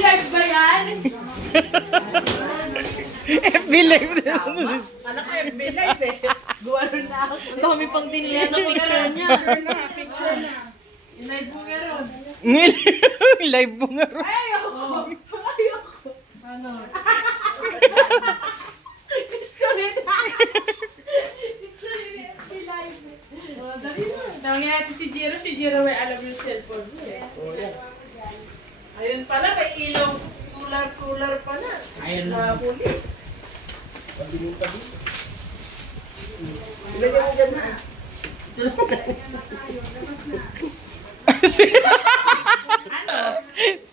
Live ba yan? FB Live na. Kala ko FB Live eh. Guwalo na ako. Dami pang dinila na picture niya. Picture na. Live mo nga ron. Live mo nga ron. Ayoko. Ayoko. Ano? Gusto rin na. Gusto rin na FB Live. Tawagin natin si Jiro. Si Jiro may alam yung cellphone mo eh. Ayun pala, may ilaw. Solar pala. Ayun na. Pabiling-tabi. Ilagyan mo dyan na. Ano?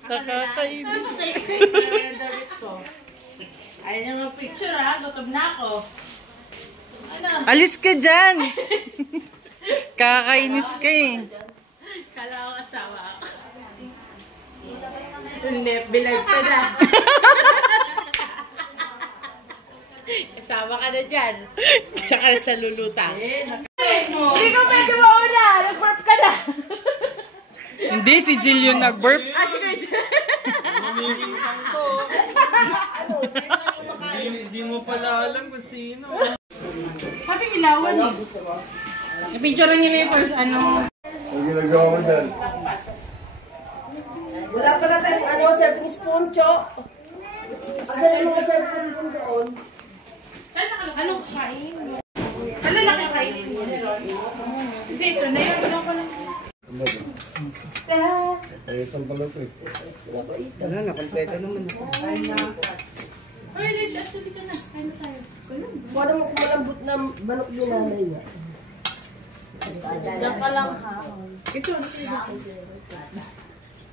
Nakakain. Ayun yung mga picture ha. Gutom na ako. Ano? Alis ka dyan. Kakainis ka eh. Kala ko asawa ako. Hindi, bilive ka na. Kasama ka na dyan. Saka sa lulutang. Hindi ko pwede mauna. Nag-burp ka na. Hindi, si Jill yung nag-burp. Sige, Jill. Namiminsang ko. Hindi mo pala alam kung sino. Sabi ilawan eh. Picture niya may first ano. Ang ginagawa mo dyan. Wala pala tayong serving spoon, Cho. Asan yung mga serving spoon doon? Ano kain? Ano lang kakainin mo? Hindi, ito na yun. Ano ko lang. Ayos ang pala ito eh. Wala na, kompleto naman ako. Uy, Rich, asali ka na. Kain tayo. Parang malambot na manok yung nanay niya. Diyan ka lang ha. Ito,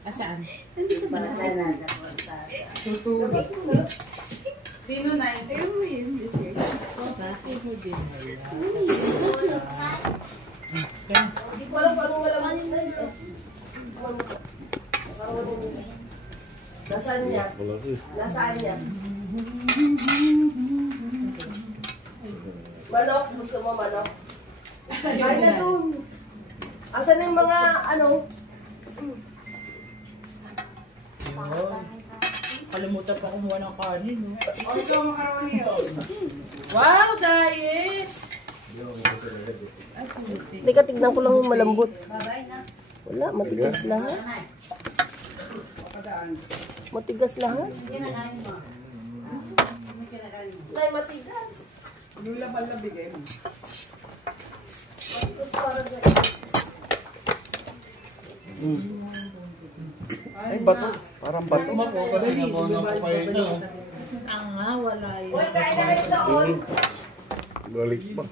asaan? Tutulog. Sino na? Ayun mo yun. Bakit mo din? Hindi ko alam paano malambot na ito. Nasaan niya? Nasaan niya? Manok? Gusto mo manok? Ay na doon. Asan yung mga ano? Kalimutan pa kumuha ng kanin, no? Wow, diet! Teka, tignan ko lang yung malambot. Wala, matigas lahat. Matigas lahat. Nay, matigas. Lula ba labigay mo? Ay, bato. Parang bato. Kasi nabunan ko kayo niya. Nga, wala yun. Uy, kain na kayo doon. Balik pa.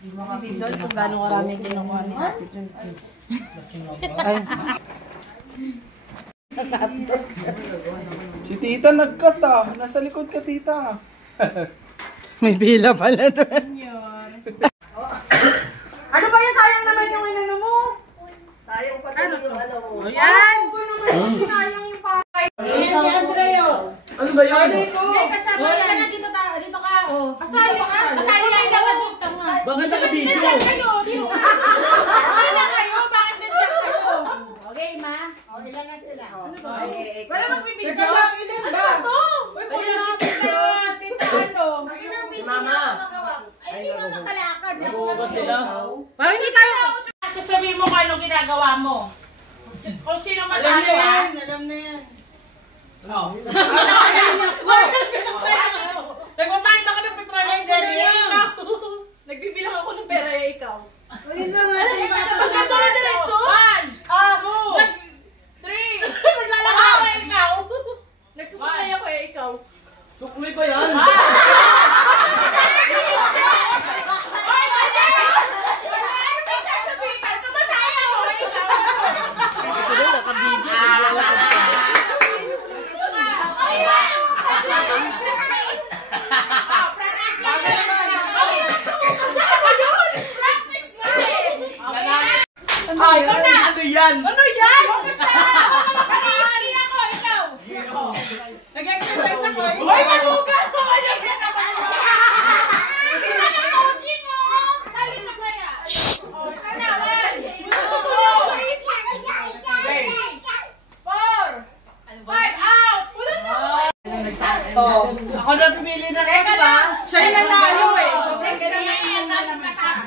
Makakita kung gano'ng karami kinukuha ni Ate Jun. Ay, Si tita nag-cut ah. Nasa likod ka tita. may bila pala doon. Ano ba yan? Sayang naman yung inano mo. Sayang pa tayo yung ano mo. O yan! Sinayang yung pakay. Ayan si Andrea. Ano ba yun? Hindi, kasama Hoy, yan. ka na dito ka. Oh. Kasali ka. Kasali ka. Bakit naka-video? Wala kayo. Bakit nandiyan kayo? Okay, ma? Oh, ilan na sila? Wala magbibigyo. Ano ba to? Uy, wala si Tito. Tita ano? Si Mama. Ay, hindi mo makalakad. Nabuhugas sila. Parang hindi tayo. Sasabihin mo kung anong ginagawa mo. Kung sino matalo ha. Alam na yan. Oo. Nagmamanda ka ng petrol ng ganyan. Nagbibilang ako ng pera eh, ikaw. Ayun na nga. Pagkato na diretso? 1, 2, 3. Naglalaka ako ikaw. Nagsusuklay ako eh, ikaw. Sukli ba yan? Oy, kasi! Wala, ano ba sasabihin ka? Tumatay ako, ikaw. Ito na, naka-video. Ay, ikaw na! Ano yan? Ano yan? Nag-i-ski ako, ikaw! Nag-exercise ako, ikaw! Hoy, manugan mo! Hindi na ka-coaching mo! Salita Oh, ako na pumili na ito ba? Siya yung nanalo eh.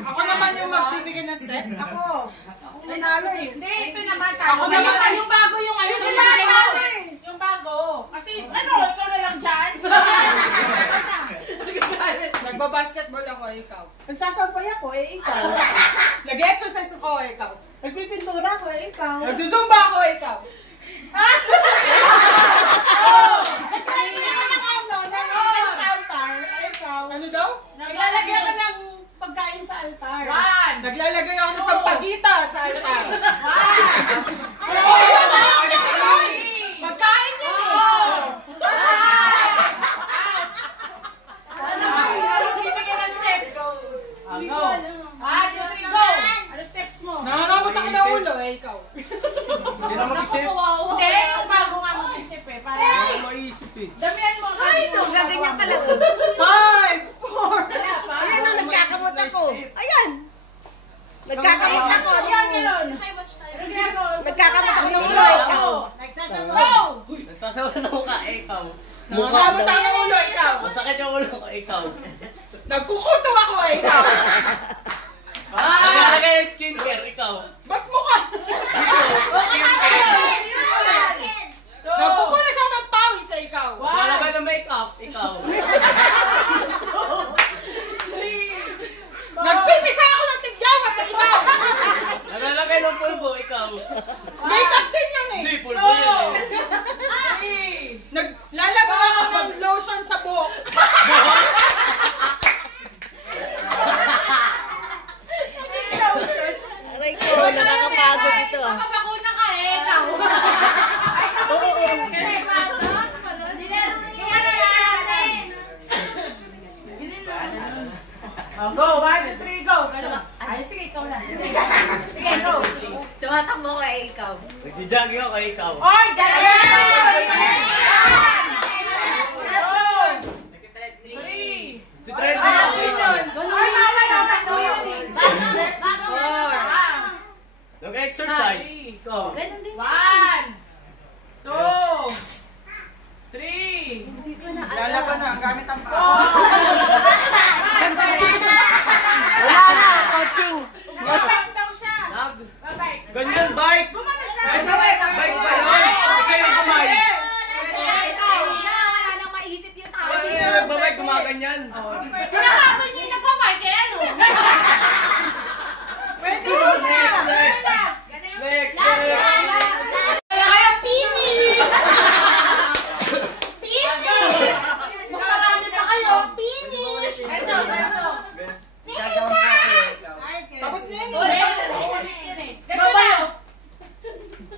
Ako naman yung magbibigay ng step. Ako. Ako nanalo eh. Hindi, ito naman. Ako naman yung bago yung ano. Yung bago. Kasi ano, ikaw na lang dyan. Nagbabasketball ako, ikaw. Nagsasampay ako, ikaw. Nag-exercise ako, ikaw. Nagpipintura ako, ikaw. Nagsusumba ako, ikaw. Ano daw? Naglalagay ka ng pagkain sa altar. One. Naglalagay ako ng sampagita sa altar. Pagkain yun eh. Bibigyan ng steps. Go. 1, 2, 3, go. Ano steps mo? Nangangamot ako ng ulo eh, ikaw. Sino mag-isip? Hindi, yung bago nga mag-isip eh. Para Maisip eh. damihan mo. Ay, ito, gaganyan ka lang. 5, 4. Wala pa. Ayan, no, nagkakamot ako. Ayan. Nagkakamot ako. Yan, gano'n. Ano ginagawa? Nagkakamot ako ng ulo, ikaw. Go! Nagsasawa na mukha, ikaw. Nangangamot ako ng ulo, ikaw. Masakit yung ulo ko, ikaw. Nagkukuto ako, ikaw. Naglalagay yung skincare, ikaw. Ba't mo ka? Nagpupulis ako ng pawis sa ikaw. Naglalagay ng makeup, ikaw. Nagpipisa ako ng tigyawat sa ikaw. Naglalagay ng pulbo, ikaw. Makeup din yan eh. Hindi, pulbo yun eh. Naglalagay ako ng lotion sa buhok. Aray ko, nakakapagod ito. Nakabakuna ka eh, ikaw. Go, 1, 2, 3, go. Gano'n. Ay, sige, ikaw na. Sige, go. Tumatakbo ko eh, ikaw. Nagjijogging ako, ikaw. Oy, gano'n. 3. Titrend mo ako, ikaw. Ay, mama, Nag-exercise. Ikaw. Ganun din. 1, 2, 3. Lalaban na, gamit ang paa. Wala na, coaching. Nag-bike daw siya. Nag- Bye-bye. Ganyan, bike. Gumano siya. Bike ba yun? Kasi yung kamay. Wala nang maisip yung tao. Ay, nagbabike, gumaganyan. Pinakabal niyo yung nagpapay, kaya ano? Pwede yun. Next, next. Next, next. Kaya finish! Finish! Makarami pa kayo, finish! Ito. Tapos na yun eh. Ulit yun eh. Go ba?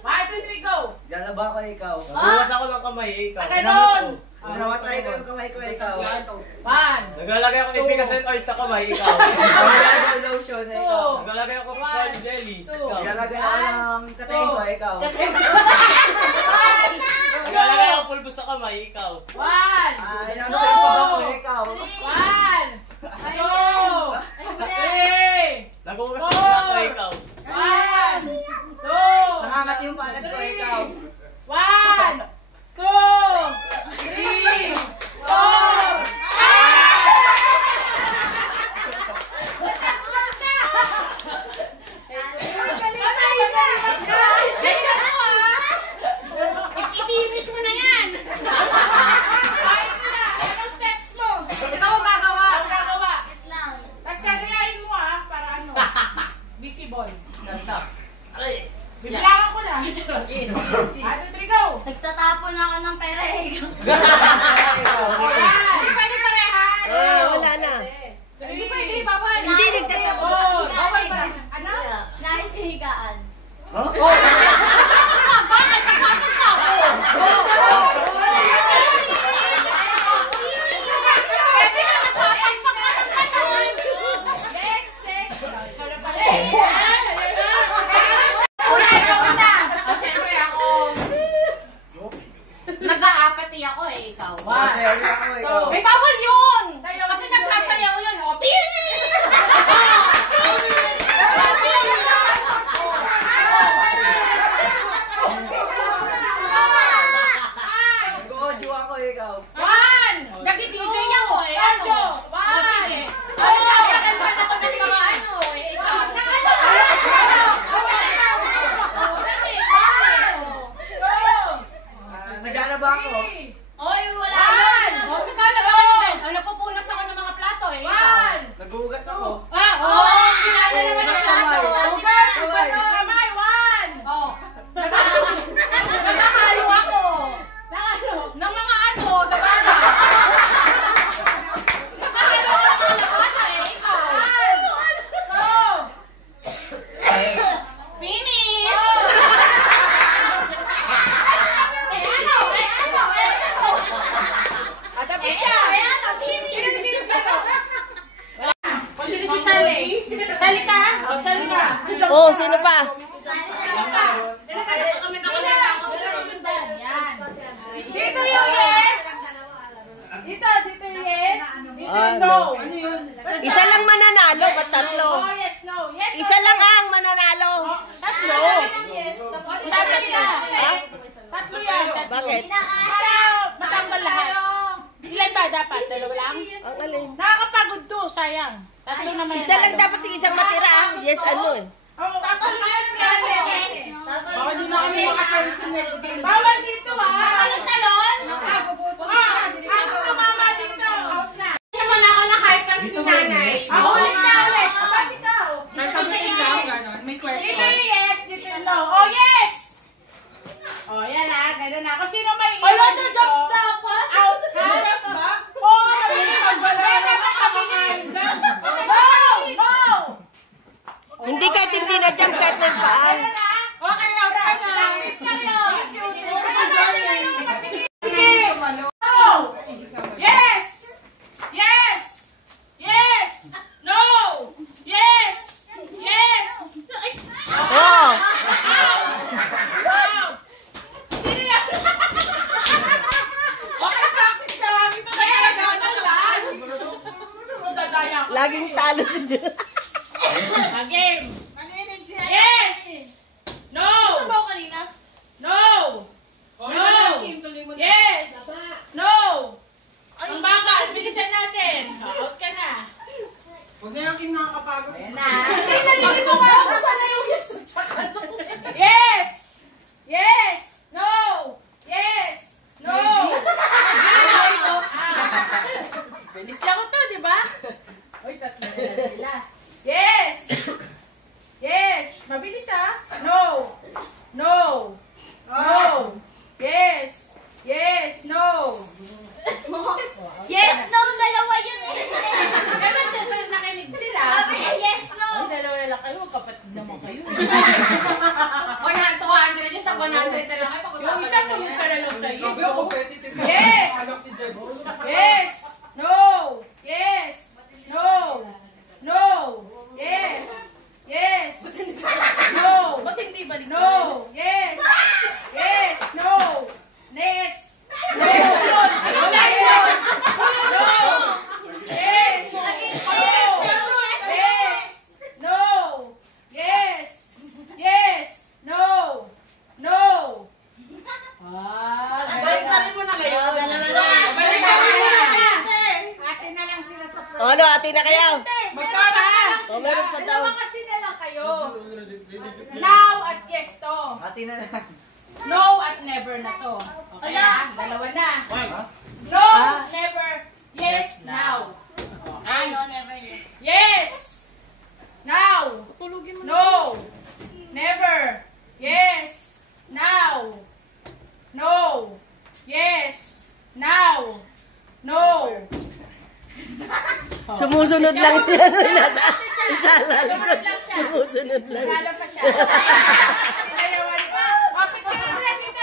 1, 2, 3, go. Galaba ko ikaw. Nagbukas ako ng kamay, ikaw. Ganon. Namatay ko yung kamay ko ikaw. 1, Naglalagay ako ng efficacent oil sa kamay, ikaw. Naglalagay ko ng lotion ikaw. Naglalagay ako ng fried jelly, ikaw. Naglalagay ako ng kateng ko ikaw. Naglalagay ako pulbo sa kamay, ikaw. 1, Ay, namatay pa ba ko ikaw? 1, 2, 3, Nagbukas ako ng ako, ikaw. 1, 2, Nangangat yung panat ko ikaw. 1, 2, 3, 4, I-finish mo na yan! Ay, ito na. Anong steps mo? Ikaw ang gagawa. Ang gagawa. Wait lang. Tapos gagayain mo para ano? Visible. Aray. Bibilangan ko na. 1, 2, 3, go! Nagtatapon ako ng pera eh. Ayan! Hindi pwede parehan! Wala na. Hindi pwede, bawal. Hindi, nagtatapon. Oh, bawal ba? Ano? Nais higaan. Next. Ikaw na pala. Siyempre ako. Nag-aapati ako eh, ikaw. Masayaw niya ako ikaw. May bawal yun! Sayaw Kasi din nagsasayaw yun. O, finish! Oh, sino pa? Dito yung yes. Dito yung yes. Dito yung no. Isa lang mananalo, ba't tatlo? Oh, yes, no. Yes, no. Isa lang ang mananalo. Tatlo. Tatlo yan. Tatlo yan. Tatlo. Bakit? Para matanggal lahat. Ilan ba dapat? Dalawa lang? Ang alin. Nakakapagod to, sayang. Tatlo naman. Isa lang dapat yung isang matira. Yes, ano eh. Oh, tatlo yan. Baka di na kami makasali sa next game. Bawal dito ha. Talon? Ako tumama dito. Out na. Naman ako na-hype si nanay. Ako ulit na ulit. Abang ikaw. Sasagutin lang, gano'n. May Dito question. yung yes, dito yung no. Oh, yes! Oh, yan ha. Ganun na. Kung sino may Wala iwan na dito, job dapat. out ha. Ba? Oh, dapat kabilis. Go! Go! Hindi kahit hindi na jump, kahit may paan. Ganun na. Okay, out ka na. Practice kayo. Sige. Tumalo. Go! Yes! Yes! Yes! No! Yes! Yes! Oh! Wow! Sino yan? Okay, practice ka lang. Ito na Yeah, talaga. ganun lang. Dadaya ko. Laging talo si Diyo. Game. Yes! No! No! Okay, No! na, Kim, tuloy mo na. Yes! No! Ang baka, bilisan natin. Out ka na. Huwag na yung Kim nakakapagod. Ayan na. Nalilito ka ako sana yung yes at saka no. Yes! Yes! No! Yes! No! Bilis lang ko to, di ba? Uy, tatlo na sila. Yes! Yes! Mabilis ah. No! No! No! Yes! Yes! No! Yes, no, dalawa yun eh. Ewan, nakinig sila. Sabi niya, yes, no. Ay, dalawa na lang kayo. Kapatid naman kayo. 100 yun sa 100 na lang. Yung isa pumunta ka na lang sa yes. Sabi ako, competitive na. Yes! Anak ni Jed. Yes! No! Yes! No! No! Yes! Yes! No! Ba't hindi balik? No! Yes! Yes! No! Yes! No! Yes! Yes! No! Yes! Yes! No! No! Ah, Balik-tarin mo na kayo. Balik na na! Atin na lang sila sa O ano, ate na kayo? Magkano pa? O meron pa daw. Dalawa kasi na lang kayo. Now at yes to. No at never na to. Okay na? Dalawa na. No, never. Yes, now. No, never yun. Yes. Now. No. Never. Yes. Now. No. Yes. Now. No. Sumusunod lang siya. Nasa isa lang. Sumunod lang siya. Sumusunod lang. Nalala pa siya. Sinayawan pa. O, picture mo na dito.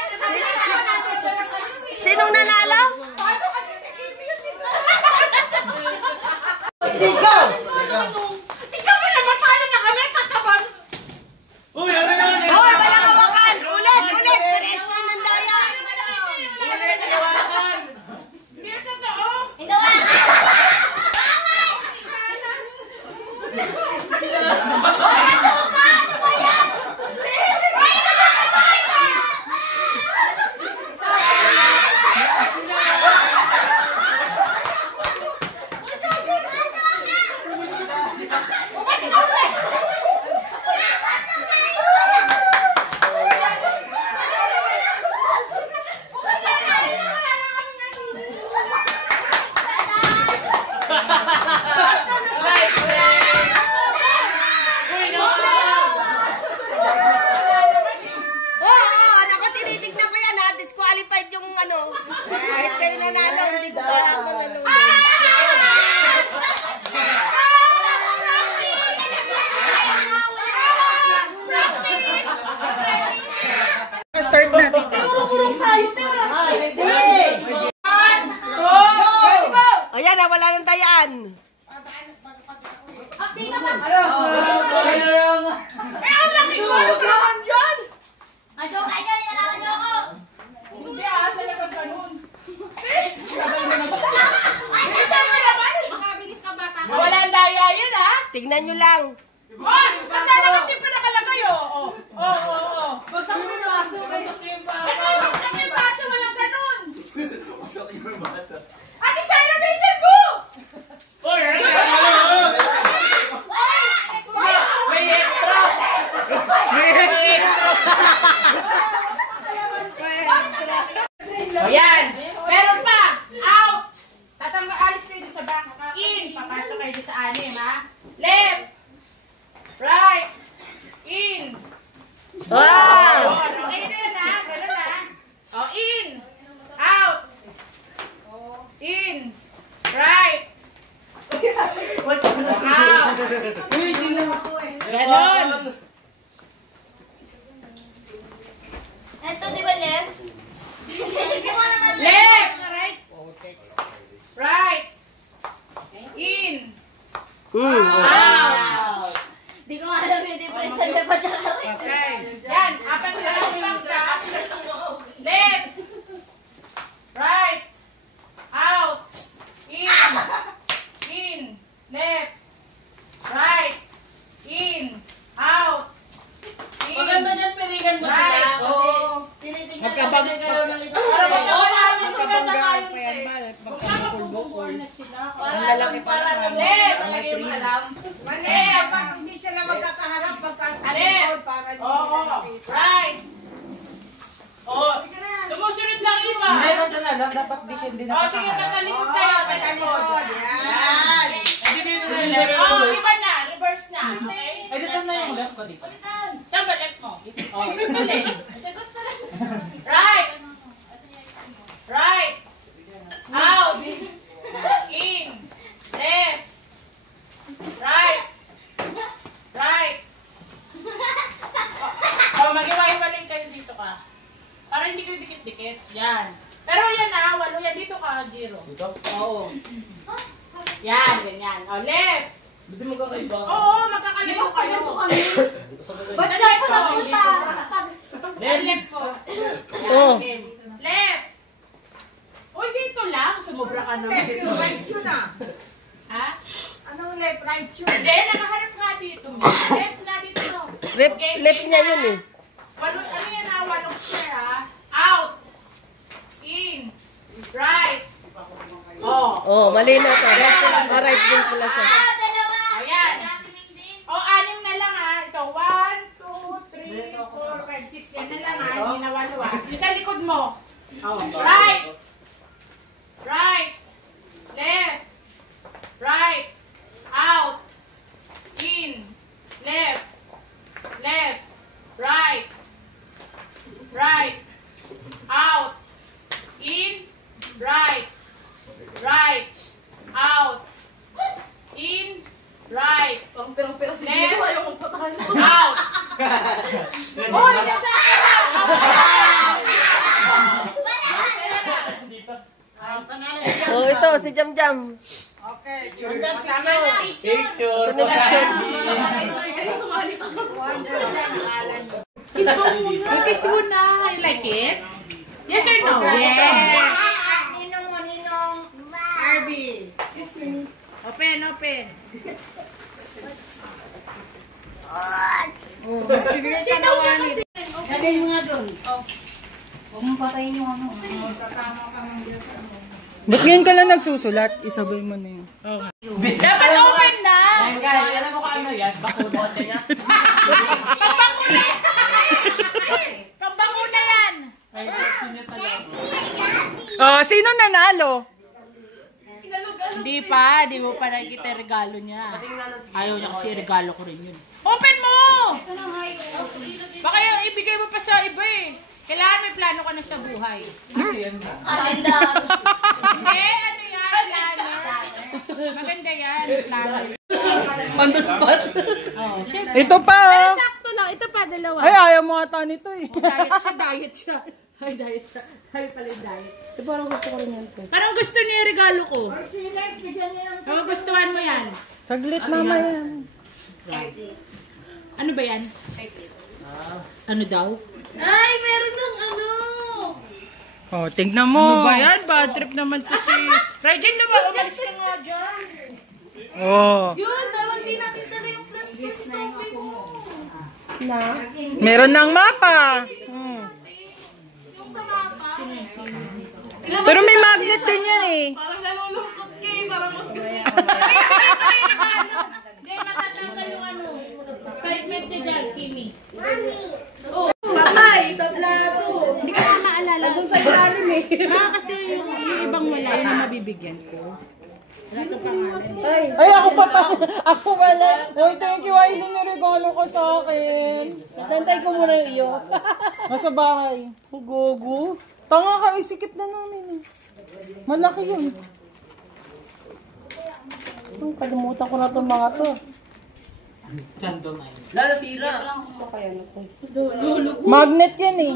Sinong nanalo? Paano kasi si Kimi yung Ikaw! Tingnan mo naman, paano na kami? Katabang. Uy, ano yun? Hoy, walang hawakan! Ulit! Ulit! Pares ko ng daya! Hindi yung totoo. Oo, naku, tinitignan ko yan ha. Disqualified yung ano. Kahit kayo nanalo, hindi ko pa panalo. Start natin. Urong tayo. O yan, wala nang tayaan. Update ka pa. Eh, ano tingnan nyo lang. Oh! Maglalagay din pa nakalagay, oh. Bagsak mo yung baso. Bakit buksan mo yung baso? Walang ganun. Masok yung basa. Ate Sarah, may serbo! Uy, may extra! O yan. Meron pa. Out. Alis kayo sa box. In. Papasok kayo sa anim, ha? Left. Right. In. Wow! Okay na yan, ha? Ganun, ha? O, in. Out. In. Right. Out. Ganon. Ito, di ba, left? Left. Right. In. Out. Di ko alam yung difference sa left at saka right. Okay. Yan. Apat na lang sa left. Right. Out. In. In. Left. Right. In. Out. In. Maganda niyan, pirigan mo sila. Right. Sinisingnan ka din kayo ng isang Para mas maganda kayo, te. Ang lalaki pa lang. Left. Talaga yung alam. Kapag hindi sila magkakaharap, Left. Oo. Right. Oh. Sumusunod lang iba. Hindi na lang. Dapat vision din Oh, sige, patalikod kayo. Patalikod. Yan. Oh, iba na. Reverse na. Okay? Ay, saan na yung left ko dito? Saan ba left mo? Oh, mali. Sagot na lang. Right. Right. Out. In. Left. Right. Right. Oh, mag-iwa-iwalay kayo dito ka. Para hindi kayo dikit-dikit. Yan. Pero yan na, walo yan. Dito ka, Jiro. Dito? Oo. Yan, ganyan. O, left. Hindi mo kakaiba. Oo, magkakalito kayo. Ba't ka pa napunta? Left po. Oh. Yan, game. Left. Uy, dito lang. Sumubra ka naman. Right yun ah. Ha? Anong left, right yun? Hindi, nakaharap nga dito. Left na dito. Left niya yun eh. Ano yan ha? Walong square ha? Out. In. Right. Oh. Oh, mali na to. Right din pala siya. Dalawa. Ayan. O, 6 na lang ha. Ito, 1, 2, 3, 4, 5, 6. Yan na lang ha. Hindi na walo ha. Yung sa likod mo. Oh. Right. Right. Left. Right. Out. In. Left. Left. Right. Right. Out. In. Right. Right. Out. In. Right. Ang pirang-pira si Left. Gino, ayaw kong patahan. Out. Uy, nasa akin na. Oh, ito, si Jam Jam. Tama na. Picture. Saan yung picture? Kiss mo na. You like it? Yes or no? Yes. Ninong Arby. Open, open. Sino ka kasi? Lagay mo nga doon. Huwag mong patayin yung ano. Ba't ngayon ka lang nagsusulat? Isabay mo na yun. Dapat open na. Guys, alam mo kung ano yan? Bakuna siya. Pambango na yan. Pambango na yan. Ay, question niya sa loob. Oh, sino nanalo? Hindi pa. Di mo pa nakikita yung regalo niya. Ayaw niya kasi regalo ko rin yun. Open mo! Baka yung ibigay mo pa sa iba eh. Kailangan may plano ka na sa buhay. Agenda. Hindi, ano yan? Plano. Maganda yan. Plano. On the spot. Oh, syempre. Ito pa Pero oh. sakto lang. Ito pa, dalawa. Ay, ayaw mo ata nito eh. Diet siya. Ay, diet siya. Ay, pala yung diet. Parang gusto ko rin yan. Parang gusto niya yung regalo ko. Kung gustuhan mo yan. Saglit mama yan. Ano ba yan? Ano daw? Ay, meron ng ano. Oh, tingnan mo. Ano ba yan? Bad trip naman to si... Rajen naman, umalis ka nga dyan. Oh. Yun, tama Hindi natin dala yung plans ko sa Sophie ko. Meron ng mapa. Yung sa mapa. Pero may magnet din yan eh. Parang nalulungkot kayo. Parang mas gusto niya. Hindi, matatanggal yung ano. Excitement niya dyan, Kimi. Patay! Tablado! Hindi ko na maalala. Doon sa ilalim eh. Kasi yung ibang wala, yun ang mabibigyan ko. Ay, ako pa. Ako wala. Ay, thank you, Aileen. Yung regalo ko sa akin. Tantay ko muna yung iyo. Nasa bahay. Gogo. Tanga ka, isikip na namin. Malaki yun. Kalimutan ko na itong mga to. Lalo sira. Magnet yan eh.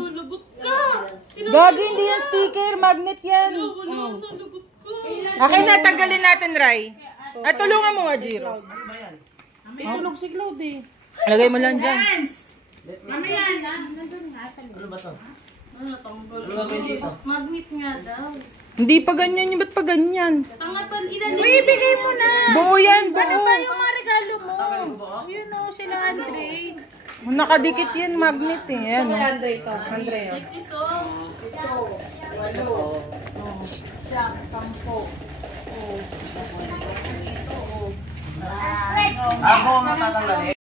Gagi, hindi yan sticker. Magnet yan. Akin na, tanggalin natin, Rai. At tulungan mo nga, Jiro. May tulog si Claude eh. Lagay mo lang dyan. Mamaya na, nandun nga. Ano ba to? Magmit nga daw. Hindi pa ganyan yun. Ba't pa ganyan? Tangapan, ilan Uy, ibigay mo na. Buo yan, Ano buo. ba yung mga regalo mo? Yun o, sila Andre. Nakadikit yan, magnet eh. Yan, oh. Andre ito. Andre. iso. Ito. 8. 10. Ako matatanggalin.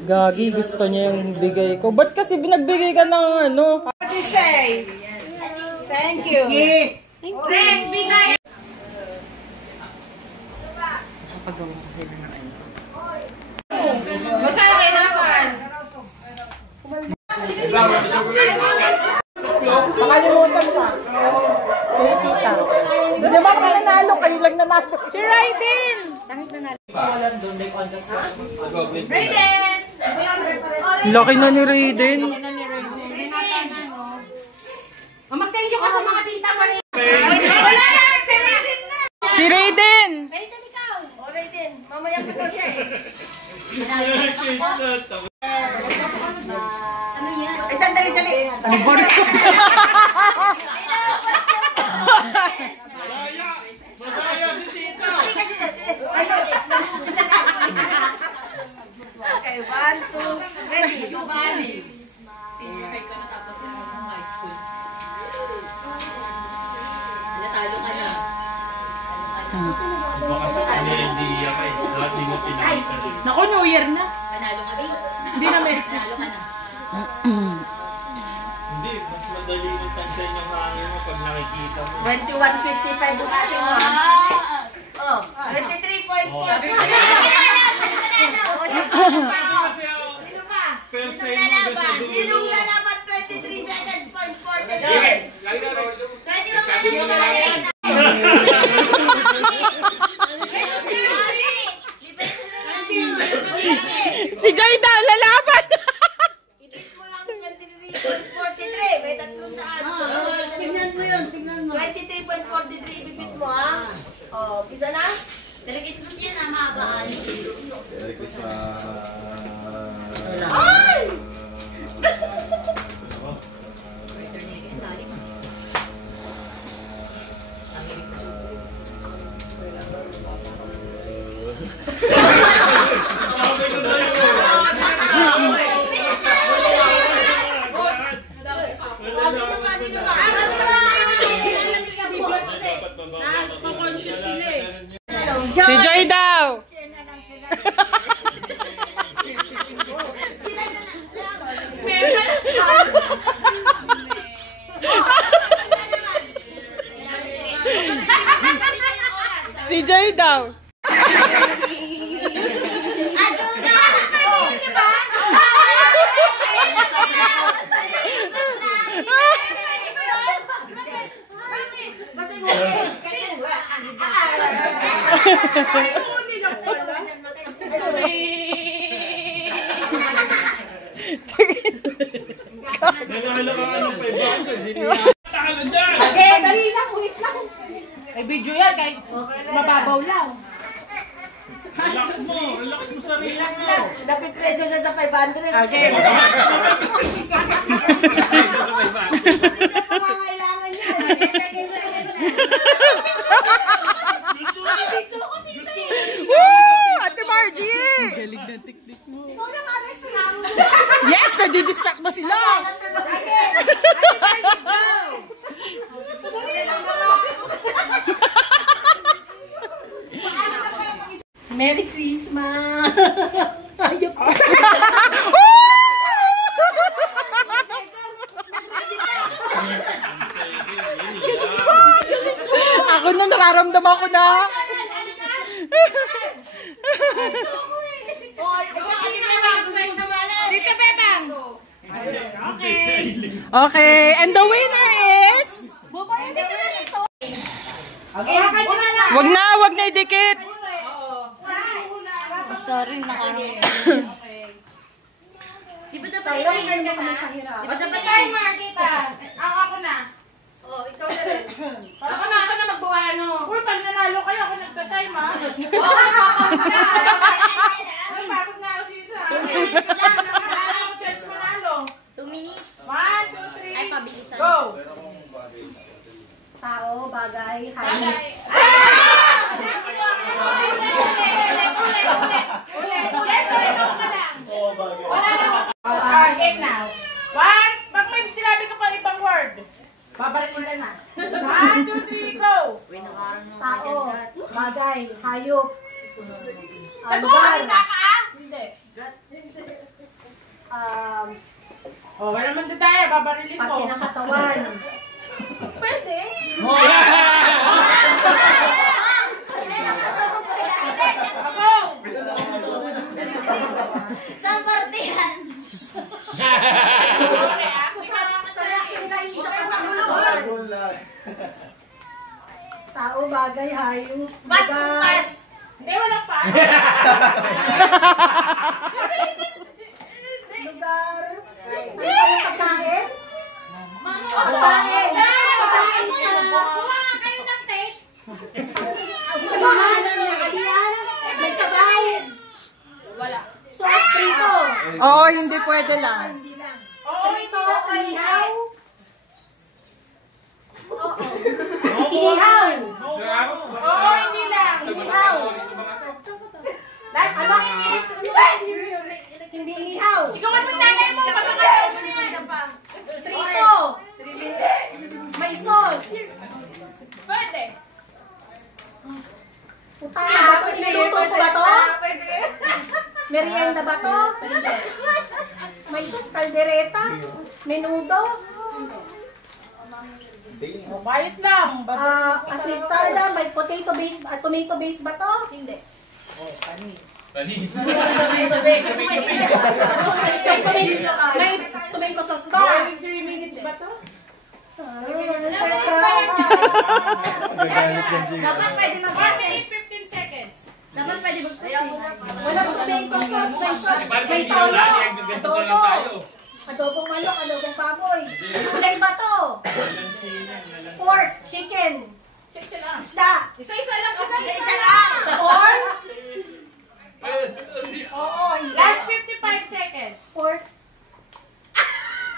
Gagi, gusto niya yung bigay ko. Ba't kasi binagbigay ka ng ano? What you say? Thank you. Rex, bigay! Basta kayo nasan? Makalimutan ka. Kaya tita. Hindi ba kung nanalo? Kayo lang nanalo. Si Raiden! Raiden! Laki na ni Raiden. Mag-thank you ka sa mga tita mo rin. Wala na! Si Raiden na! Si Raiden! Raiden, ikaw. O, Raiden. Mamaya ko to siya eh. Ay, sandali. Okay, 1, 2, ready. Senior ka na tapos ng high school. Natalo ka na. Baka sa kanya hindi ka eh. Lahat di mo Ay, pinakita. sige. Naku, New Year na. Panalo ka, babe. Hindi na may Panalo ka na. Hindi, mas madali mong tansayin yung hangin mo pag nakikita mo. 21.55 yung ating mo. Oh, 23.4. Sino pa? Pero sa inyo hanggang sa dulo. Sinong lalaban 23 seconds point 40? Kahit di ba ka na Si Joy daw, lalaban! Ibig mo lang 23.43. May 300. Tingnan mo yun, tingnan mo. 23.43 ibibit mo ha. Oh, pisa na? Dali Christmas yan ah, mahabaan. Merry Christmas. Ay! Sino ba? Nakaka-conscious sila eh. Si Joy daw! Si Joy daw! Nanalo ka ng 500. Hindi niya. Talo dyan! Okay, dali lang, wait lang. Ay, video yan, kahit mababaw lang. Relax mo sarili Relax mo. lang. Dapat pressure na sa 500. Okay. Hindi mo kailangan yan. nadidistract ba sila? Merry Christmas! Ayop ko. Ako na nararamdaman ko na. Dito, Bebang. Okay, and the winner is... Wag na idikit. Sorry, nakahiya. Di ba dapat Di ba dapat Timer, kita. Ako na. Oh, ikaw na rin. Ako na magbawa, ano. Uy, pag nanalo kayo, ako nagtatime, ha? Ay, pagod na ako dito, ha? 2 minutes lang. Wala akong chance manalo. 2 minutes. 1, 2, 3. Ay, pabilisan. Go! Tao, bagay, hayop. Ulit. Yes, ulit ka lang. Wala na. Game now. 1, pag may sinabi ka pa ibang word, babarilan na. 1, 2, 3, go! Tao, bagay, hayop. Sagot! Hindi. Oh, wala man tayo, babarilin ko. Parte ng katawan. Pwede. Ako! Saan parte yan? Sorry, ah. Tao, bagay, hayop. Pas, lugar. pas. Hindi, walang pa. Lugar. Pagkain. Pagkain. Pagkain sa... Kumain kayo ng tape. May sabay. Wala. Sauce prito. Oo, hindi pwede lang. Oo, Prito, ihaw. Ihaw. Oo, hindi lang. Ihaw. Last ano? Hindi inihaw. Sigawan mo nanay mo, pagkakataon mo na yan. Prito. May sauce. Pwede. Puta, niluto ko ba to? Merienda ba to? May sauce, kaldereta. Menudo. Oh, bayit lang. Afritada, may potato base, tomato base ba to? Hindi. Panis. May tomato sauce ba? Going 3 minutes ba to? Dapat pwede 1 mag-proceed. minute, 15 seconds. Dapat pwede mag-proceed. Wala tomato sauce, may sauce, Parang may hindi lang toyo, natin, ganito na lang tayo. adobong manok, adobong baboy. Kulay ba to? Pork, chicken, 6 lang. isda, Isa-isa lang. pork, Oo, last 55 seconds. pork,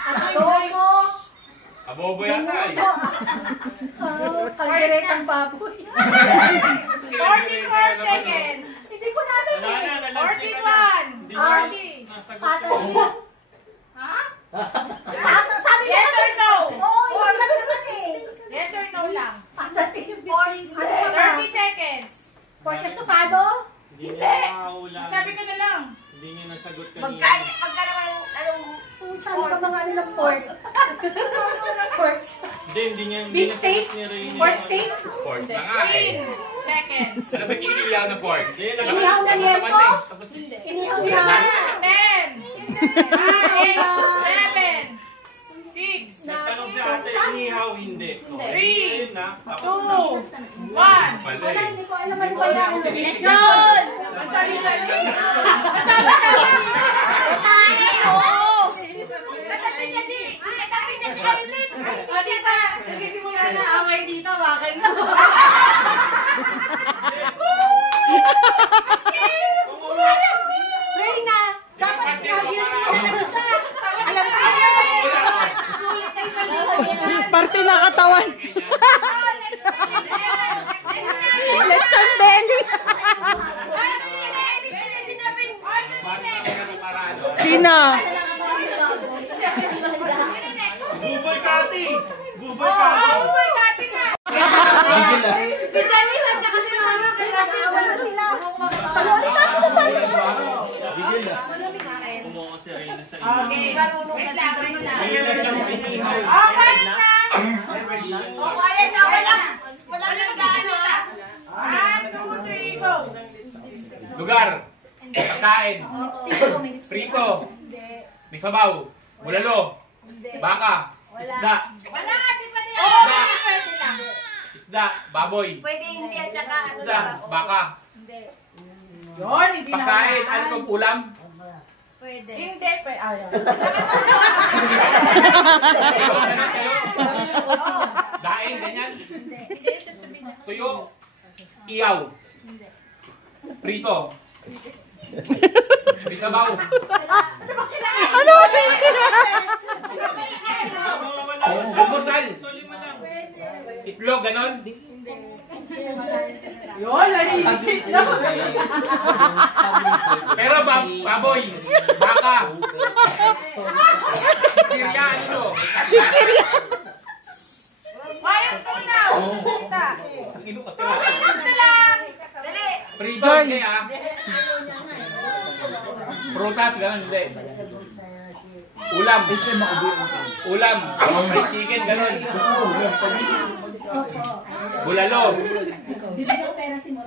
adobo, Abobo yata eh. kalderetang baboy. 44 seconds. Hindi ko na alam Wala eh. na, nalansi ka na. 41. Hindi niya 40. nasagot Patas. ko. Patas, sabi ko Yes kasi. or no? Oo, hindi lang naman eh. Yes or no lang. Patatin. Ano ba ba? 30 seconds. Pork estofado? Hindi niya makahula. Sabi ka na lang. Hindi niya nasagot Pagka kanina. naman, anong... Saan ka mga ano ng pork? Pork. Hindi niya Beef steak? nasagot ni Reyna. Pork steak? Pork na nga eh. 15 seconds. Ano ba kikiliyaw na pork? Inihaw na liempo? Tapos Inihaw na. 10, 9, 8, 7, 6, nagtanong si ate, inihaw hindi. Three. Ayun na. Tapos 2, 1. Mali. Wala, hindi ko alam ano ba yan. Lechon! Tari! Oo! Katabi niya si Aileen. Tita, nagsisimula na away dito. Bakit na? Reyna, dapat kagyan mo na siya. Alam ko parte na katawan. Lechon belly. Sino? Oh my God, tina! Si Janice at saka si Mama, kailangan wala sila. Gigil na. Kumuha si Reyna sa Okay. Wait lang, wait lang. Ayun na siya makikihaw. Oh, quiet na! Oh, quiet na, wala nang gaano. 1, 2, 3, go! Lugar. Pagkain. Prito. May sabaw. Bulalo. Baka. Isda. Wala, di pa nila. Oh, pwede lang. Isda. Baboy. Pwede hindi at saka ano Isda. lang. Baka. Yun, hindi na. Pagkain. Ano itong ulam? Pwede. Hindi, pwede. Ayaw. Daing. Ganyan. Hindi, sasabihin na. Tuyo. Iyaw. Prito. May sabaw. Ano? Almusal. Itlog. Ganon. Yun, nahihisit lang. Pero baboy. Baka. Chichirya. Ano? Chichirya. Quiet muna. Kita. Ino ka 2 minutes na lang. Dali. Prito. Hindi ah. Prutas. Ganon. Hindi. Ulam. Ulam. Fried chicken. Ganon. Bulalo.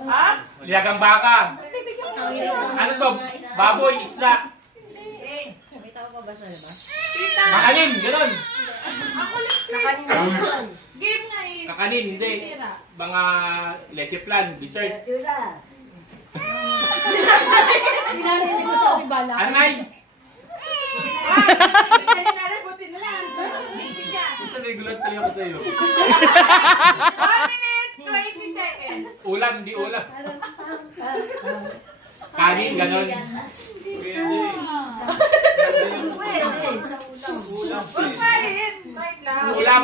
Ha? Lihagang baka. Ano to? Baboy, isda. Kakanin, gano'n. Game na eh. Kakanin, hindi. Mga leche plan, dessert. Anay. Buti na lang. Ito na gulat tayo ako sa'yo. 1 minute, 20 seconds. Ulam, hindi ulam. Kanin, gano'n. Pwede. Huwag quiet. Mic lang. Ulam.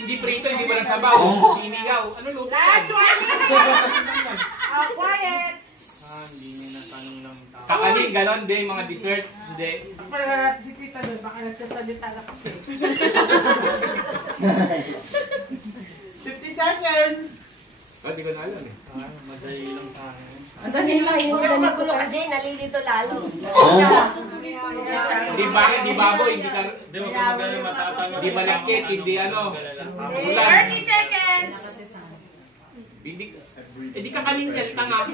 Hindi prito, hindi walang sabaw. Sinigaw. Ano lupa? Last 1 minute. Quiet. Hindi niya natanong ng tao. Kakanin, gano'n. Hindi, mga dessert. Hindi. Pagkakas si Tita doon, baka nagsasalita na kasi. 50 seconds. Hindi ko na alam eh. Madali lang tayo. Huwag kang magulo kasi, nalilito lalo. Hindi bakit, hindi baboy, hindi ka... Hindi mo ka magaling matatanong. Hindi malakit, hindi ano. Ulam. 30 seconds. Hindi, eh di ka kanin yan, tanga.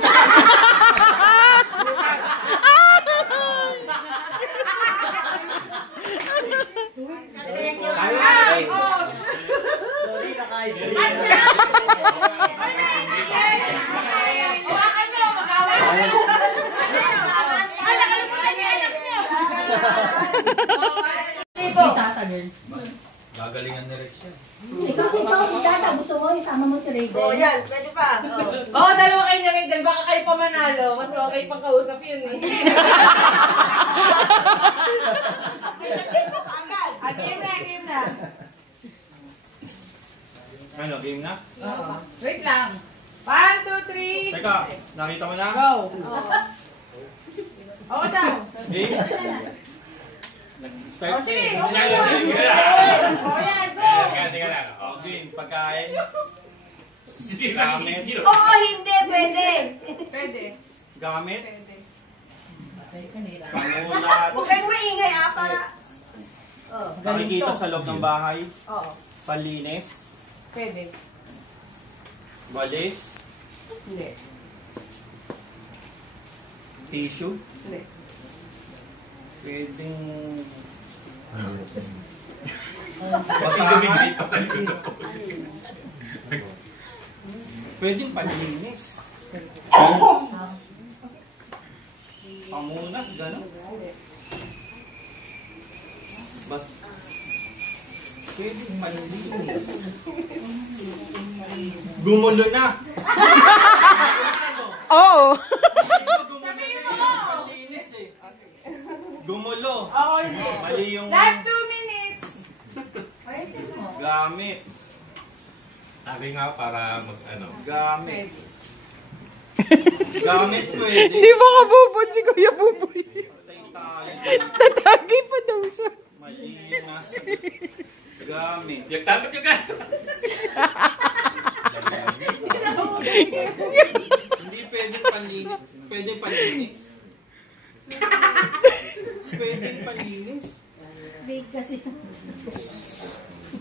Tayo na eh. Sorry na kayo. Gagalingan na rin siya. Ikaw, Dada, gusto mo, isama mo si Raven. Oh, yan, pwede pa. Oo, dalawa kayo na rin. Baka kayo pa manalo. Mas okay pang kausap yun eh. May sakit mo kaagad. Game na, game na. Ano, game na? Wait lang. 1, 2, 3. Teka, nakita mo na? Go. Oo daw. Game? O Nag-start sige. siya. O yan, go. Teka lang. Oh, game, pagkain. Gamit. Oo, hindi, pwede. Pwede. Gamit. Pwede. Pangulat. Huwag kayong maingay para. Nakikita sa loob ng bahay. Oo. Palinis. Pwede. Walis. Hindi. Tissue. Hindi. Pwedeng... Basahan. Pwedeng palinis. Pamunas, gano'n. Bas... Pwedeng palinis. Gumulo na. Oo. Palinis eh. Gumulo. Oo, hindi. Mali yung Last 2 minutes. gamit. Sabi nga para mag ano. Gamit. Gamit pwede. Hindi mo kabubod si Kuya Buboy. Patay tayo. Tatagay pa daw siya. Mali yung nasa. Gamit. Yung tapos yung ka. Hindi pwedeng panlinis. Pwedeng panlinis. Pwedeng panlinis. Big kasi. 1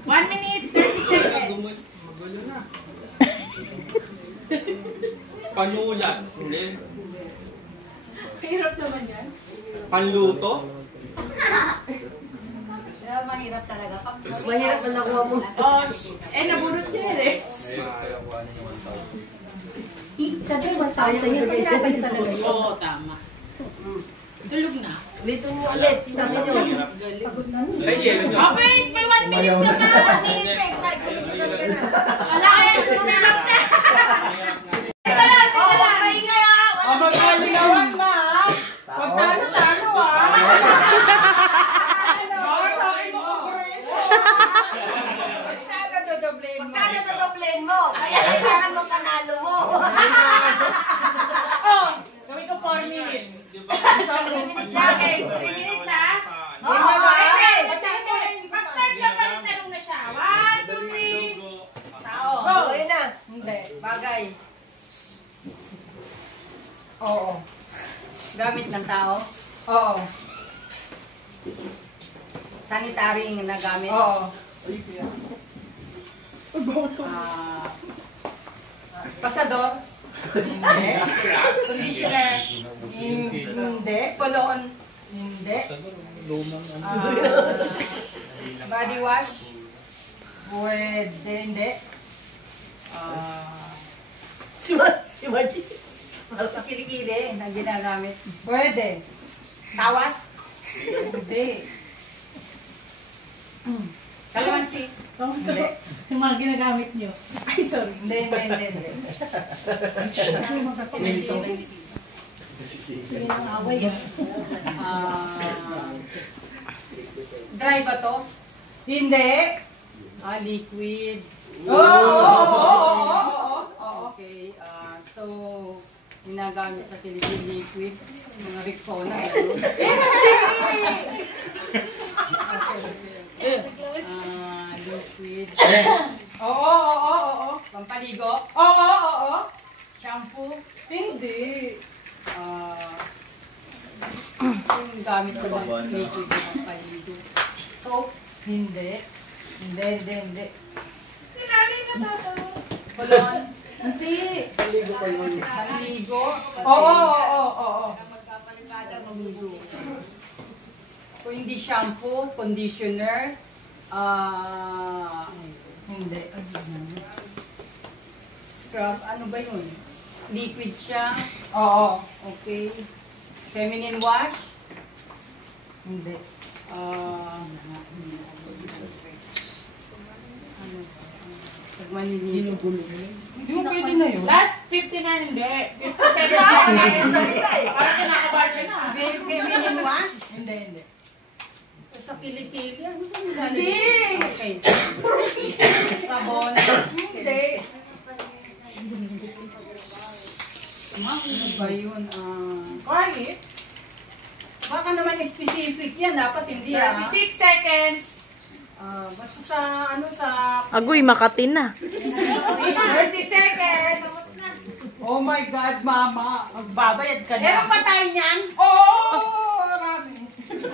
minute, 30 seconds. Magulo na. Panulat. Hindi. Hirap naman yan. Panluto. Pero mahirap talaga. Mahirap na nakuha mo. Oh, nabunot niya eh. Sabi, 1,000 yun. Pahirapan niyo talaga yun. Oo, tama. Tulog na. Ulitin mo ulit. Sabi nyo. Ay, yelo nyo. Okay, may 1 minute ka pa. 1 minute pa. Kahit kumisigaw ka na. Wala ka yan. Tumilap na. Oo, huwag maingay ah. Walang Magkalilawan ba? Magkano-tano Baka sa akin mo Magkano dodoblehin mo? Kaya kailangan mo panalo mo. Oh, gawin ko 4 minutes. Okay, 3 minutes ha? Oo, okay. Mag-start lang pa rin tanong na siya. 1, 2, 3. Tao. Go! Okay na. Hindi. Bagay. Oo. Gamit ng tao. Oo. Sanitary na gamit. Oo. Pasador. Hindi. Conditioner. Hindi. Kolon. Hindi. Body wash. Pwede. Hindi. Si Maji. Sa kilikili na ginagamit. Pwede. Tawas. Hindi. Kalamansi. Hindi. Yung mga ginagamit nyo. Ay, sorry. Hindi. Hindi mo sa kilikili. Sige nang away. Dry ba to? Hindi. Liquid. Oo. Okay. So, ginagamit sa kilikili liquid. Mga Rexona. Gano'n. Liquid. Oo. Pampaligo. Oo. Shampoo. Hindi. Yung gamit ko lang liquid na pampaligo. Soap. Hindi. Kolon. Hindi. Panligo. Oo. Kung hindi shampoo, conditioner, Hindi. scrub, ano ba yun? Liquid siya. Oo. Okay. Feminine wash. Hindi. Pag maniligo. Hindi mo pwede na yun. Last 59, hindi. 50 seconds. Parang kinakabar ka na. Feminine wash. Hindi. Sa kilikili. Ano ba yung Hindi. Okay. Sabon. Hindi. Ano ba yun? Quiet. Baka naman specific yan. Dapat hindi 36 seconds. Basta sa sa Agoy, Makati na. 30 seconds. Oh my God, Mama. Magbabayad ka na. Meron pa tayo niyan? Oo. Marami. 20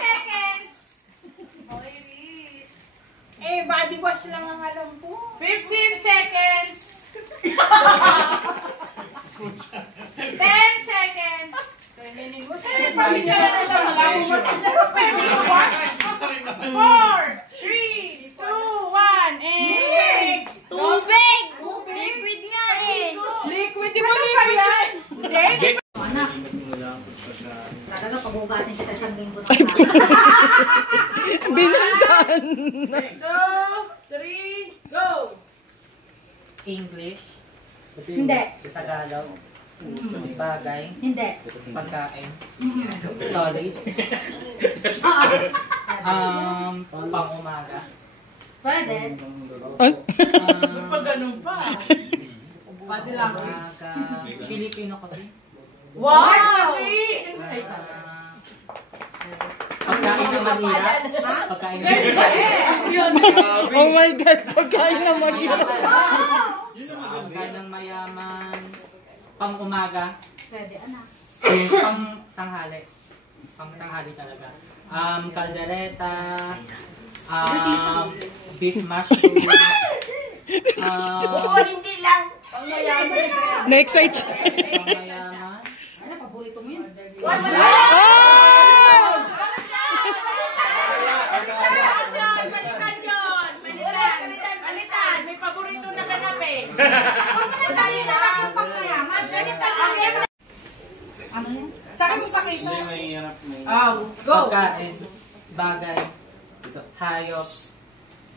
seconds. Body wash lang ang alam ko. 15 seconds. 10 seconds. feminine wash. Balik ka na ito. Feminine wash. 4, 3, 2, 1, and... Tubig! Liquid nga eh! Liquid, di ba liquid yan? Hindi. Anak. Talaga pag-ugasin kita sa linggo. Binuntan. 2, 3, go! English, Hindi. Tagalog, bagay, Hindi. pagkain, solid, pang-umaga, Pwede. Pag ganun pa. Pati lang. Filipino kasi, Wow! Pagkain ng mahirap. Pagkain ng mahirap. Oh my God, pagkain na mag-hirap. Pagkain ng mayaman. Pang umaga. Pwede, anak. Pang tanghali. Pang tanghali talaga. Caldereta. Beef mushroom. Oo, hindi lang. Na-excite siya. Pang mayaman. Ano, paborito mo yun? Balitan, may paborito na ganap eh. Dali na lang ang pangmayaman. Salita ka rin. Ano yan? Saan mo pakita? Hindi, mahirap na yun. Oh, go. Pagkain. Bagay. Hayop.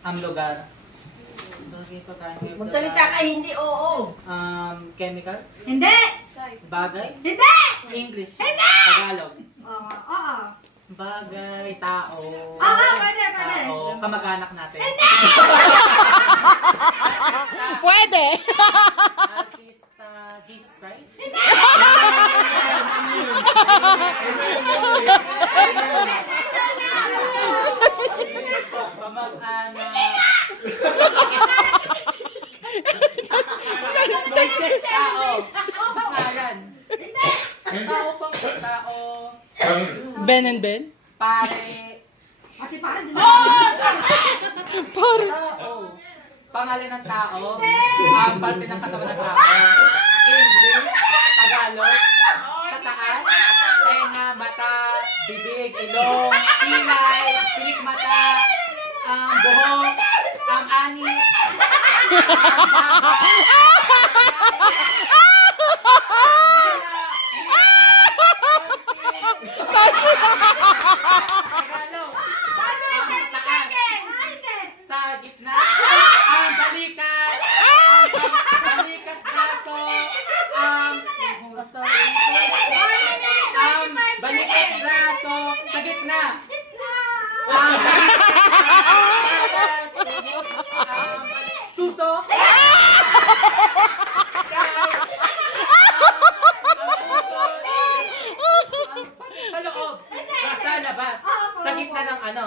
Ang lugar. Bagay, pagkain. hayop, Magsalita lugar. ka, hindi oo. Chemical. Hindi! Bagay. Hindi! English. Tagalog. Oo. Bagay. Tao. Oo, pwede. Tao. Kamag-anak natin. Pwede. Artista. Jesus Christ. Kamag-anak. Tao. Pangalan. Tao pang tao. Ben and Ben? Pare. Ate, parang din. Tao. Pangalan ng tao. Parte ng katawan ng tao. English. Tagalog. Sa taas. Tenga, mata, bibig, ilong, pilay, pilik mata, buhok, ani. Sa gitna, ang balikat, braso, balikat, braso, sa gitna. Suso. Sa loob. Sa labas. Sa gitna ng ano?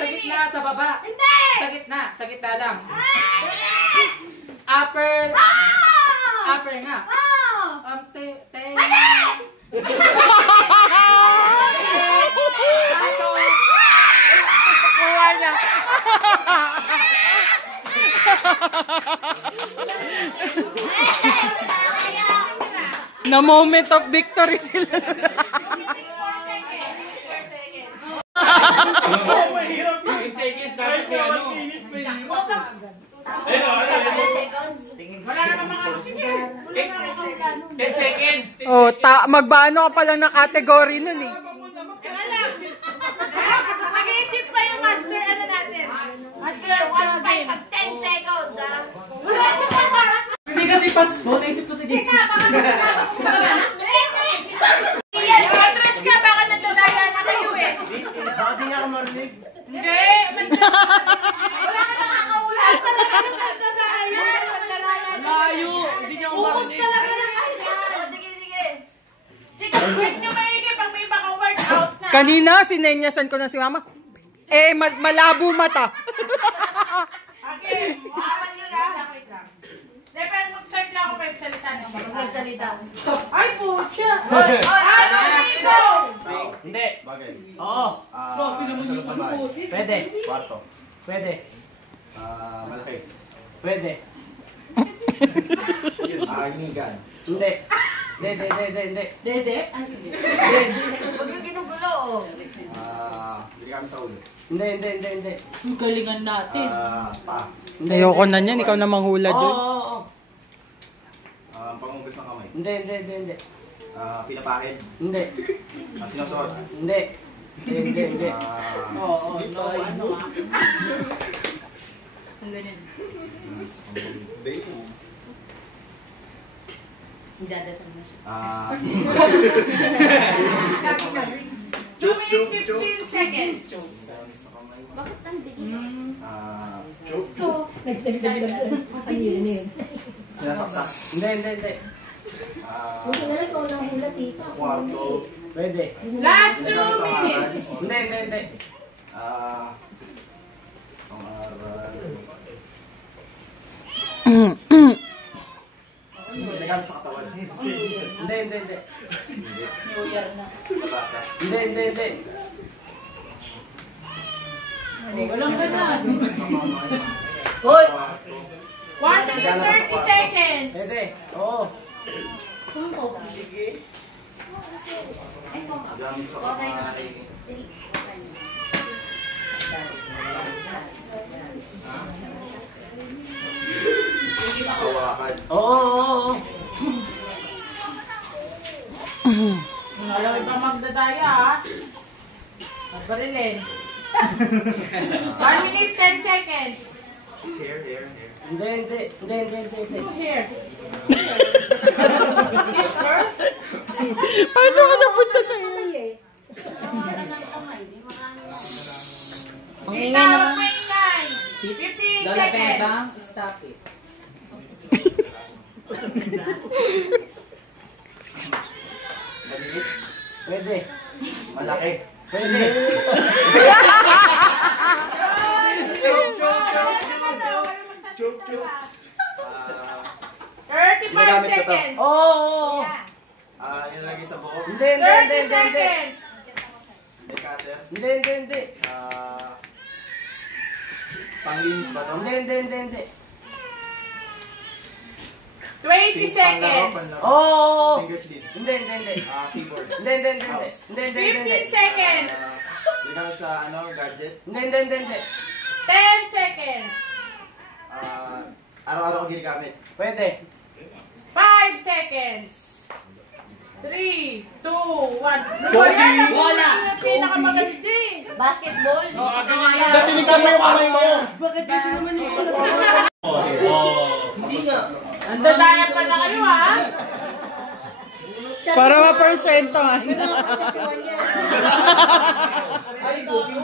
Sa gitna, sa baba. Sa gitna. Sa gitna lang. Upper. Upper nga. Kuha niya. Na moment of victory sila. Mahirap yun. 10 seconds dapat may ano. Wala naman mga sige. 10 seconds. Oh, magbaano ka pa lang ng category nun eh. Mag-iisip pa yung master ano natin. Master, 1 of 10 seconds, ha? Hindi kasi Pasko, naisip ko sa Jason. Matras ka, baka nandadaya na kayo eh. Baka di niya ako marinig. Hindi. Wala ka nakakaulan talaga ng nandadaya. Layo. Hindi niya ako marinig. Sige. Sige, wait nyo maigi pag may mga workout na. Kanina, sinenyasan ko na si Mama. Malabo mata. Okay. Awan nyo na. Hindi, pero mag-start lang ako pag salita na. Magsalita. Ay, pucha. Go! Hindi. Bagay. Oo. Sa babae. Pwede. Kwarto. Pwede. Malaki. Pwede. Inigan. Hindi. Hindi. Dede? Ay, hindi. Huwag yung ginugulo, oh. Bili kami sa ulo. Hindi. Ang galingan natin. Pa. Ayoko na niyan, ikaw na manghula dyan. Oo. Pangugas ng kamay. Hindi. Pinapahid. Hindi. Sinusot. Hindi. Oo, no, ano ah. Ang ganyan. Baby. Dadasal na siya. 2 minutes 15 seconds. Bakit ang bilis? Sinasaksak. Hindi. Sa kwarto. Pwede. Last 2 minutes. Hindi. Pangaral. Nagamit sa katawan. Hindi. Mabasa. Hindi. Walang ganun. Hoy! 1 minute 30 seconds. Pwede. Oo. Nagamit sa kamay. Hawakan. Oo. Alam mo pa magdadaya ha. Barilin. 1 minute 10 seconds. Hair. Hindi. Here. Kiss girl. Paano ka napunta sa iyo? Ang ingay naman. 15 seconds. Stop it. Maliit. Pwede. Malaki. Pwede. Choke. 35 seconds. Oo. Ilalagay sa buhok. Hindi. 30 seconds. May cutter. Hindi. Panglinis ba to? Hindi. 20 seconds. Oo. Finger sleeves. Hindi. Keyboard. Hindi. 15 seconds. Ligang sa gadget. Hindi. 10 seconds. Araw-araw ko ginagamit. Pwede. 5 seconds. 3, 2, 1. Wala. Pinakamaganda eh. Basketball. Datilikan mo yung kamay mo. Bakit dito naman yung isa? Hindi nga. Ang dadaya pala kayo ha. Para ma-persento nga. Ay, gobi.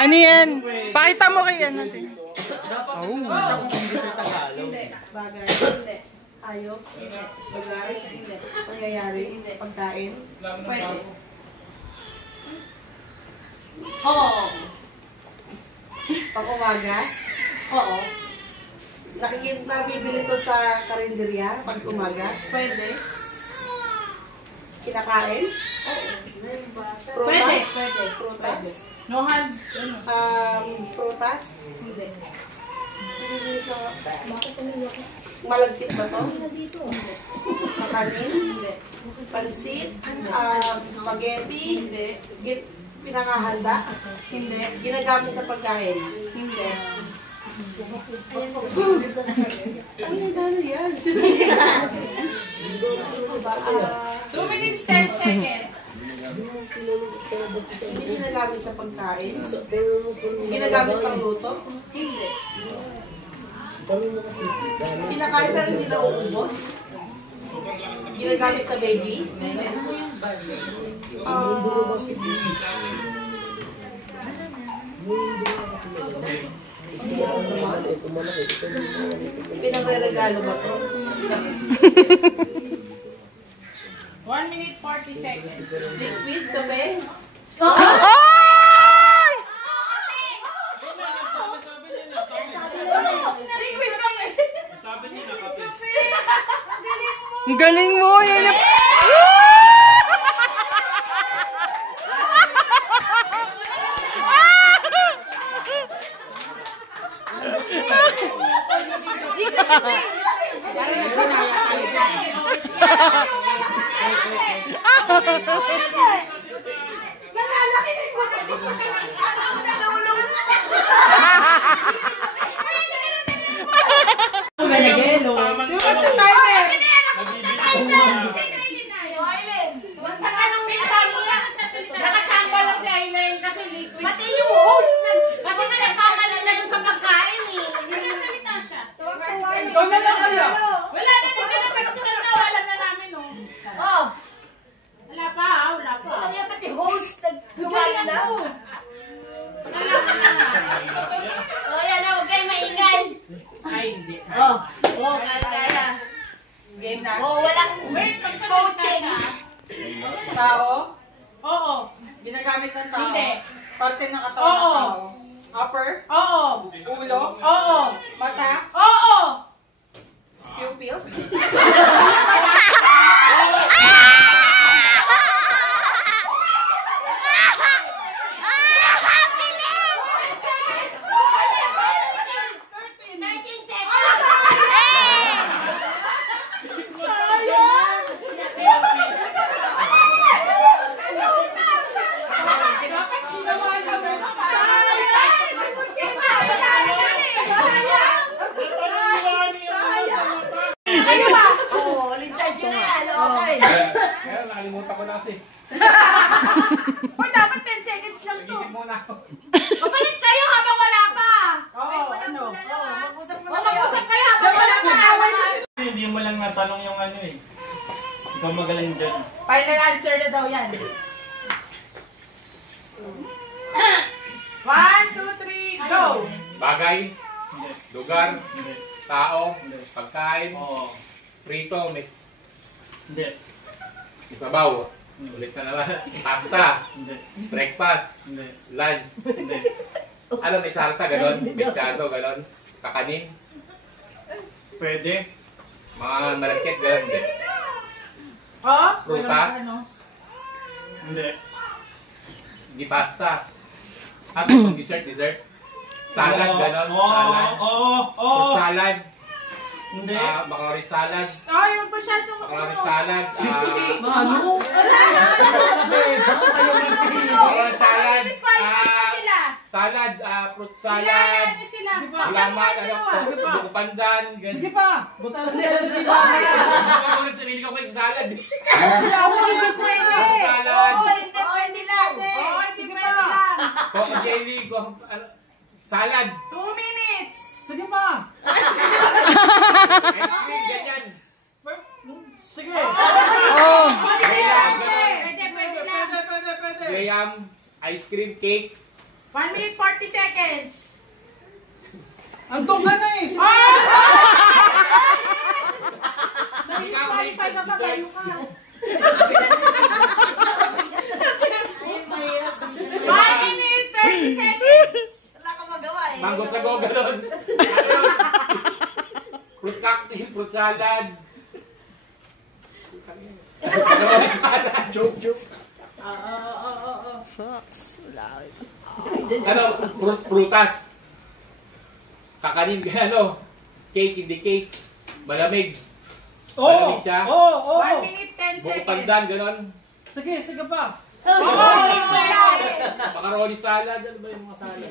Ano yan? Pakita mo kay ano. Dapat ito naman siya kung hindi siya Tagalog. Bagay. Hindi. Ayok. Hindi. Bagay. Hindi. Pangyayari. Hindi. Pagkain. Pwede. Oo. Pag-umaga. Oo. Nabibili to sa karinderya pag umaga. Pwede. Kinakain. Pwede. Prutas. No hand. Prutas. Hindi. Malagkit ba to? Makanin? Hindi. Pansit? Spaghetti? Hindi. Pinakahanda? Hindi. Ginagamit sa pagkain? Hindi. Ano yan? 2 minutes 10 seconds. Hindi ginagamit sa pagkain? Ginagamit pang luto? Hindi. Pinakain pero hindi nauubos? Ginagamit sa baby? Hindi. Pinagre-regalo ba ito? 1 minute 40 seconds. Liquid kape? Ay! Liquid kape! Sabi niya na kape. Ang galing mo. Yan yung... Nalalakinig mo kasi ako nalulong. Malagelo. Nakachamba lang si Aileen kasi liquid. Pati yung host Kasi nga nagkakalan na dun sa pagkain eh. Hindi nagsalita siya. Ikaw na lang kayo. Wala na nagkakapagkasal na. Wala na namin oh. Oh, Wala pa wala pa. wala niya pati host naggawa na. Wala na. parte ng katawan ng tao. Upper? Oo. Ulo? Oo. Mata? Oo. Pupil? Kaya nakalimutan ko na kasi. Uy, dapat 10 seconds lang to. Isip muna ako. Kapalit kayo habang wala pa. Oo, ano? Mag-usap kayo habang wala pa. Hindi mo lang natanong yung ano eh. Ikaw magaling dyan. Final answer na daw yan. 1, 2, 3, go! Bagay, lugar, Hindi. tao, Hindi. pagkain, Oo. prito, may Hindi. sabaw. Ulit na naman. Pasta, Hindi. breakfast, Hindi. lunch. Hindi. Ano, may salsa, ganon. Mechado, ganon. Kakanin, Pwede. mga malagkit, ganon. Hindi. Oh, Prutas. ano? Hindi. Hindi pasta. At itong dessert. Salad, ganon. Salad. Fruit salad. Hindi. Macaroni salad. Ay, huwag masyadong Macaroni salad. Ano? Macaroni salad. Disqualified pa sila. Salad, fruit Sila, salad. ano sila? Laman, buko pandan. Sige pa! Basta sila si Ako rin sarili ko may salad. Salad. Oo, hindi pwede lang. Oo, sige pa. Coco jelly. Salad. 2 minutes. Sige pa! Ice cream, ganyan. Sige! Oh. Pwede. Graham, ice cream, cake. 1 minute 40 seconds. Andong ka na eh! Sige! Disqualified ka pa, kayo ka. 1 minute 30 seconds. Wala kang magawa eh. Mango sago, ganon. Fruit cocktail, fruit salad. Joke. Oo. Ano, prutas. Kakanin, ano, cake, hindi cake. Malamig. Malamig siya. 1 minute 10 Buko seconds. pandan, ganon. Sige pa! Macaroni salad, ano ba yung mga salad?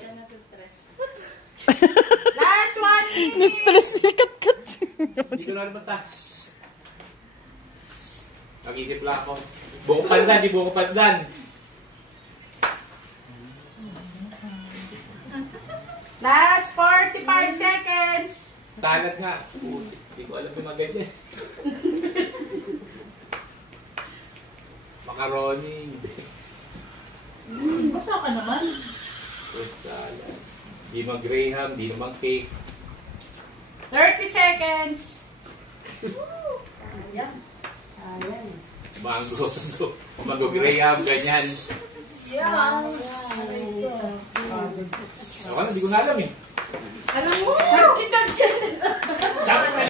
Last 1 minute. Na-stress niya kat-kat. Hindi ko na alam sa... Mag-isip lang ako. Buko pandan, di buko pandan. Last 45 seconds. Salad nga. Hindi ko alam yung mga ganyan. Macaroni. Basta ka naman. Fruit salad. Di naman Graham, di naman cake. 30 seconds. Mango Graham, ganyan. Ako na, di ko na alam eh. Alam mo? Nagkitag dyan. Dapat na.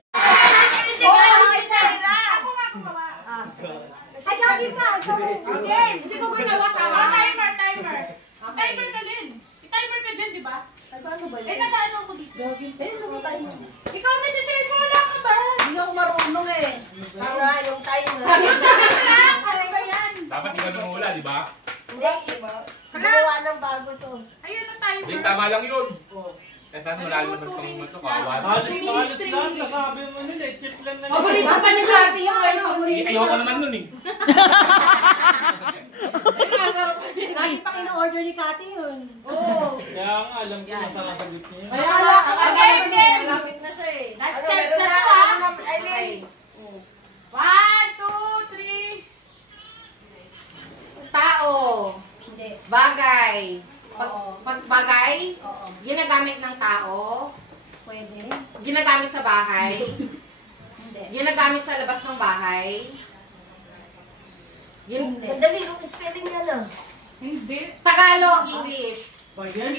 Ay, sabi pa. Okay. Hindi ko ginawa tama. Timer. Timer ka din. I-timer ka dyan, di ba? Nag-ano ako dito. Ikaw na si Sir, wala ka ba? Hindi ako marunong eh. Tama, yung timer. Ano ba yan? Dapat ikaw nung hula, di ba? Hindi, gumawa ng bago to. Ayun na timer. Hindi, tama lang yun. Eh, saan mo lalo naman pang ito, kawan? Alis lang. Nasabi mo nila eh. Chip lang na Paborito pa ni Sati yung ano. Ayoko naman nun eh. Lagi pang in-order ni Kati yun. Oo. Kaya nga, alam ko masarap ang gift niya. Kaya wala ka. Okay. Malapit na siya eh. Last Ano, chance meron na to, ha? Aileen. 1, 2, 3. Tao. Hindi. Bagay. Pag bagay, ginagamit ng tao. Pwede. Ginagamit sa bahay. Hindi. Ginagamit sa labas ng bahay. Sandali, yung spelling niya na. Hindi. Tagalog, English. O yan.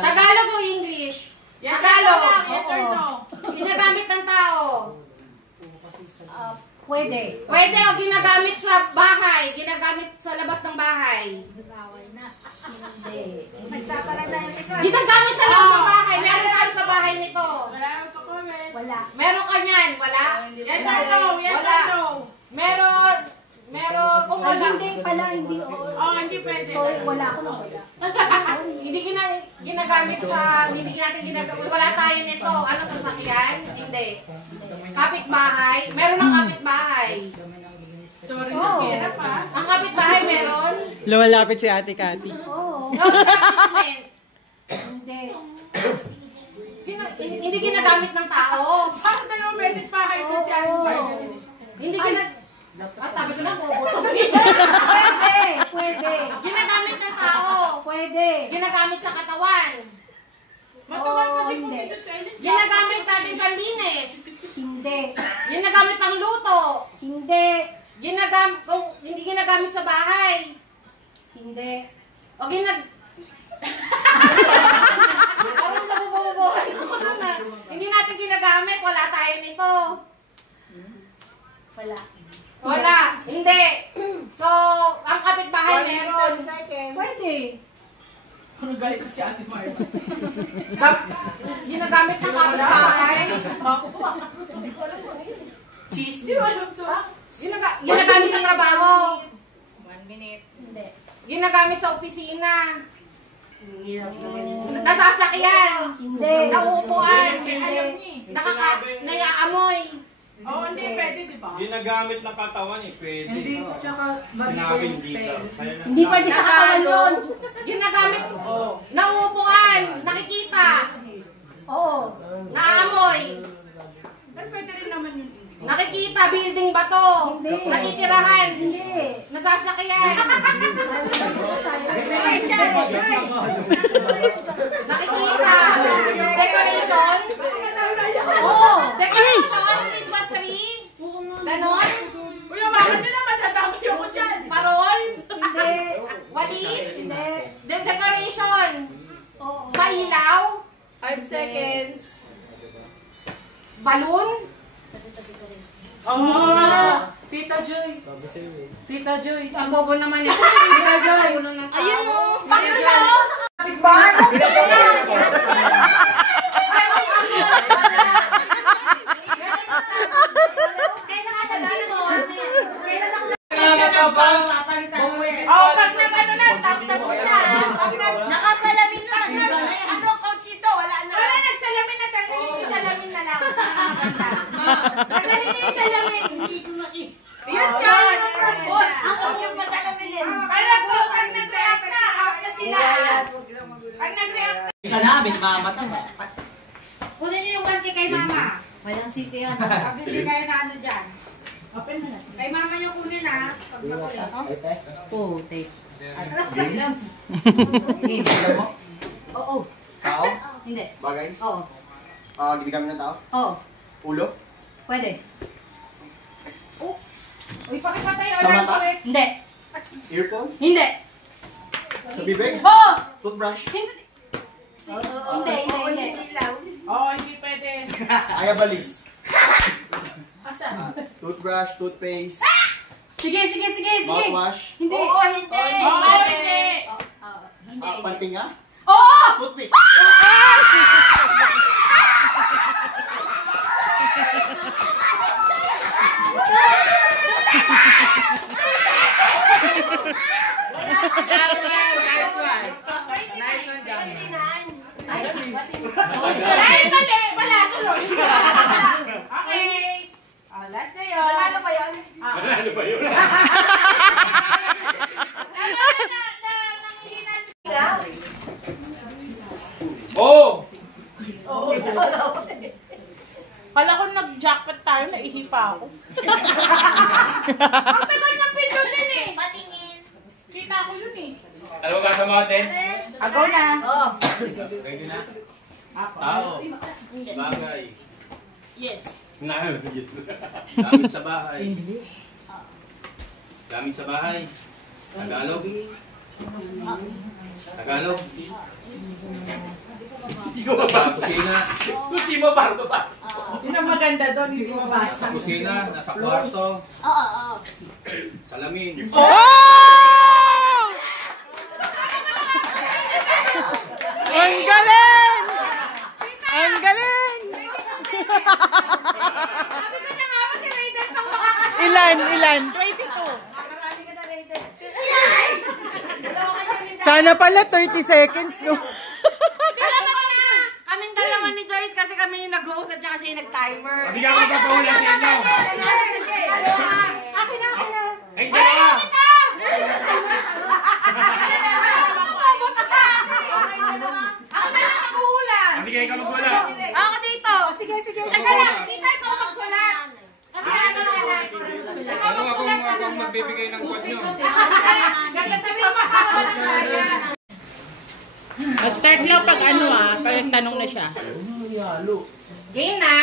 Tagalog o English? Yes Tagalog. or no? Yes or no? Ginagamit ng tao. Pwede. Pwede o ginagamit sa bahay. Ginagamit sa labas ng bahay. Nagtatara na yung isa. Ginagamit sa loob ng bahay. Meron tayo sa bahay nito. Wala akong comment. Wala. Meron ka niyan. Wala? Yes or no? Yes Wala. or no? Meron. Kung Pag wala. hindi pala, hindi. Oh, hindi pwede. So, wala ko na wala. Hindi ginagamit sa, hindi natin ginagamit. Wala tayo nito. Ano, sasakyan? Hindi. Kapitbahay. Meron ng kapitbahay. Sorry, Oh. hirap pa. Ang kapitbahay meron. Lumalapit si Ate Cathy. Oo. No establishment. Hindi. Hindi ginagamit ng tao. Bakit dalawang beses pa kayo dun si Ate Margaret? Hindi sabi ko na, bubusog. Pwede. Ginagamit ng tao. Pwede. Ginagamit sa katawan. Matuwag kasi hindi. kumindot sa ilin. Ginagamit natin panlinis. Hindi. Ginagamit pang luto. Hindi. Kung hindi ginagamit sa bahay. Hindi. O Parang nabububuhay ko na. Hindi natin ginagamit. Wala tayo nito. Wala. Wala. Hindi. So, ang kapitbahay meron. Pwede. Ano galit si Ate Margaret? Ginagamit ng kapitbahay. Cheese. Di ba alam to? Ginagamit sa trabaho. 1 minute. Hindi. Ginagamit sa opisina. Nasasakyan. Hindi. Nauupuan. Alam niya eh. Naiaamoy. Oo, hindi pwede, di ba? Ginagamit na katawan eh, pwede. Hindi, tsaka sinabing dito. Hindi pwede sa katawan yun. Ginagamit. Nauupuan. Nakikita. Oo. Naamoy. Pero pwede rin naman yun. Nakikita. Building ba to? Hindi. Nakitirahan. Hindi. Nasasakyan. Nakikita. Decoration. Oo. Decoration. Christmas tree. Ganon. Kuya, bakit nyo naman nadami yung kusyan? Parol. Hindi. Walis. Hindi. Decoration. Oo. Pailaw. 5 seconds. Balloon. Tita Joyce. Tita Joyce. Ang bobo naman ito. Tita Joy. Ayun o. Bakit na ako sa kapitbahay? Oo, pag nag-ano na, tapos na. Nakasalamin na. Ano, coach ito? Wala na. Wala, nagsalamin na. Tanggalin yung salamin na lang. Tanggalin na yung salamin. Hindi ko nakita. Yan yan. Ang coach yung masalamin din. Para po, pag nag-react na, out na sila. Pag nag-react na. Ika na, may mamata. Kunin niyo yung 1K kay mama. Walang sisi yan. Pag hindi kayo na ano dyan. Open mo na. Kay mama yung kunin ha. Pag makulit. Oh, take. Oo. Tao? Hindi. Bagay? Oo. Ginagamit ng tao? Oo. Ulo? Pwede. Uy, pakipatay. Sa mata? Hindi. Earphone? Hindi. Sa bibig? Oo. Toothbrush? Hindi. Hindi. Oo, hindi pwede. Ayabalis? Asan? Toothbrush, toothpaste, Sige. mouthwash, Hindi. Oo, hindi. Oo, hindi. Hindi. pantinga, Oo! toothpick. Ay, mali. Wala, tuloy. Okay. Last na yun. Ano ba yan? Ano ba yun? Oh! Oo. Kala ko nag-jackpot tayo, naihipa ako. Ang tagal niyang pindutin eh. Patingin. Kita ko yun eh. Ano ba sa mountain? Agaw na. Ready na? Tao. Bagay. Yes. Gamit sa bahay. Gamit sa bahay. Tagalog? Tagalog? Sa kusina? Hindi mo barba ba? Yun ang maganda doon, hindi mo Sa mabasa. kusina? Nasa kwarto? Oo. Salamin? Oh! Ang galing! Ang galing! Sabi ko na nga ba si Raiden pang makakasama? Ilan? 22. Marami ka na Raiden. Dalawa ka na din. Sana pala 30 seconds, no? Alam mo na! Kaming dalawa ni Joyce kasi kami yung nag-host at saka siya yung nag-timer. Hindi ka magpapahula sa inyo. Akin na! Ay, dalawa! Ako na lang maghuhulan! Hindi kayo magwala. Ako dito! Sige. Teka lang, hindi tayo ikaw magsulat. Kasi ano, ikaw Ano magsulat ka akong magbibigay ng kod nyo? Gagatabi mo para walang kaya. Mag-start lang pag ano pag tanong na siya. Game na?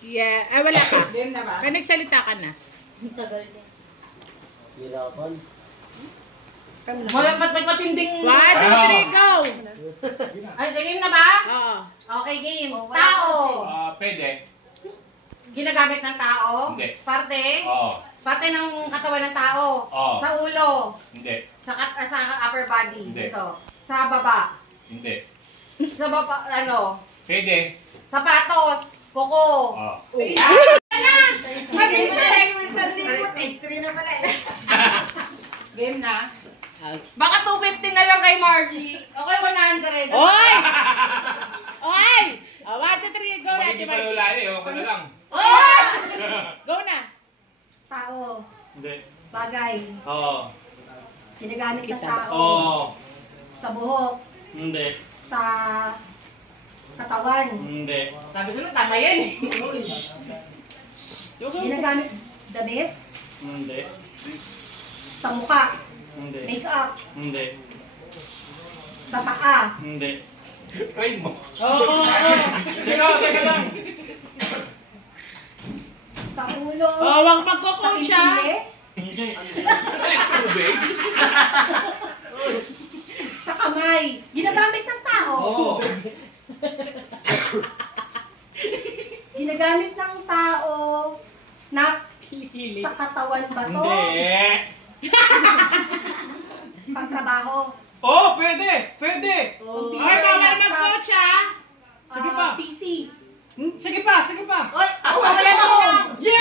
Yeah, ay wala ka. Game na ba? Kaya nagsalita ka na. Matinding... 1, 2, 3, go! Ay, game na ba? Oo. Okay, game. Tao. Pwede. Ginagamit ng tao. Hindi. Parte. Oo. Parte ng katawan ng tao. Oo. Sa ulo. Hindi. Sa upper body. Hindi. Dito. Sa baba. Hindi. Sa baba, ano? Pwede. Sapatos. Kuko. Oo. Game na. Baka 250 na lang kay Margie. Okay, 100. Oy! Oy! 1, 2, 3, go na, Hindi pa Margie. lulali. Ako na lang. Go na. Tao. Hindi. Bagay. Oo. Ginagamit ng Kita. tao. Oo. Sa buhok. Hindi. Sa katawan. Hindi. Sabi ko lang, tama yan eh. Ginagamit damit. Hindi. Sa mukha. Hindi. Make-up. Hindi. Sa paa. Hindi. Try mo. Oo. Teka lang. Sa ulo. Oh, wag Sa magko-coach siya. pipili. Hindi. Tubig? Sa kamay. Ginagamit ng tao. Oo. Ginagamit ng tao na Kilikili. sa katawan ba to? Hindi. Pangtrabaho. Oo, pwede. Pwede. Oy, bawal mag-coach ha. Sige pa. PC. Sige pa. Sige pa. Oy, wala na ako. Hindi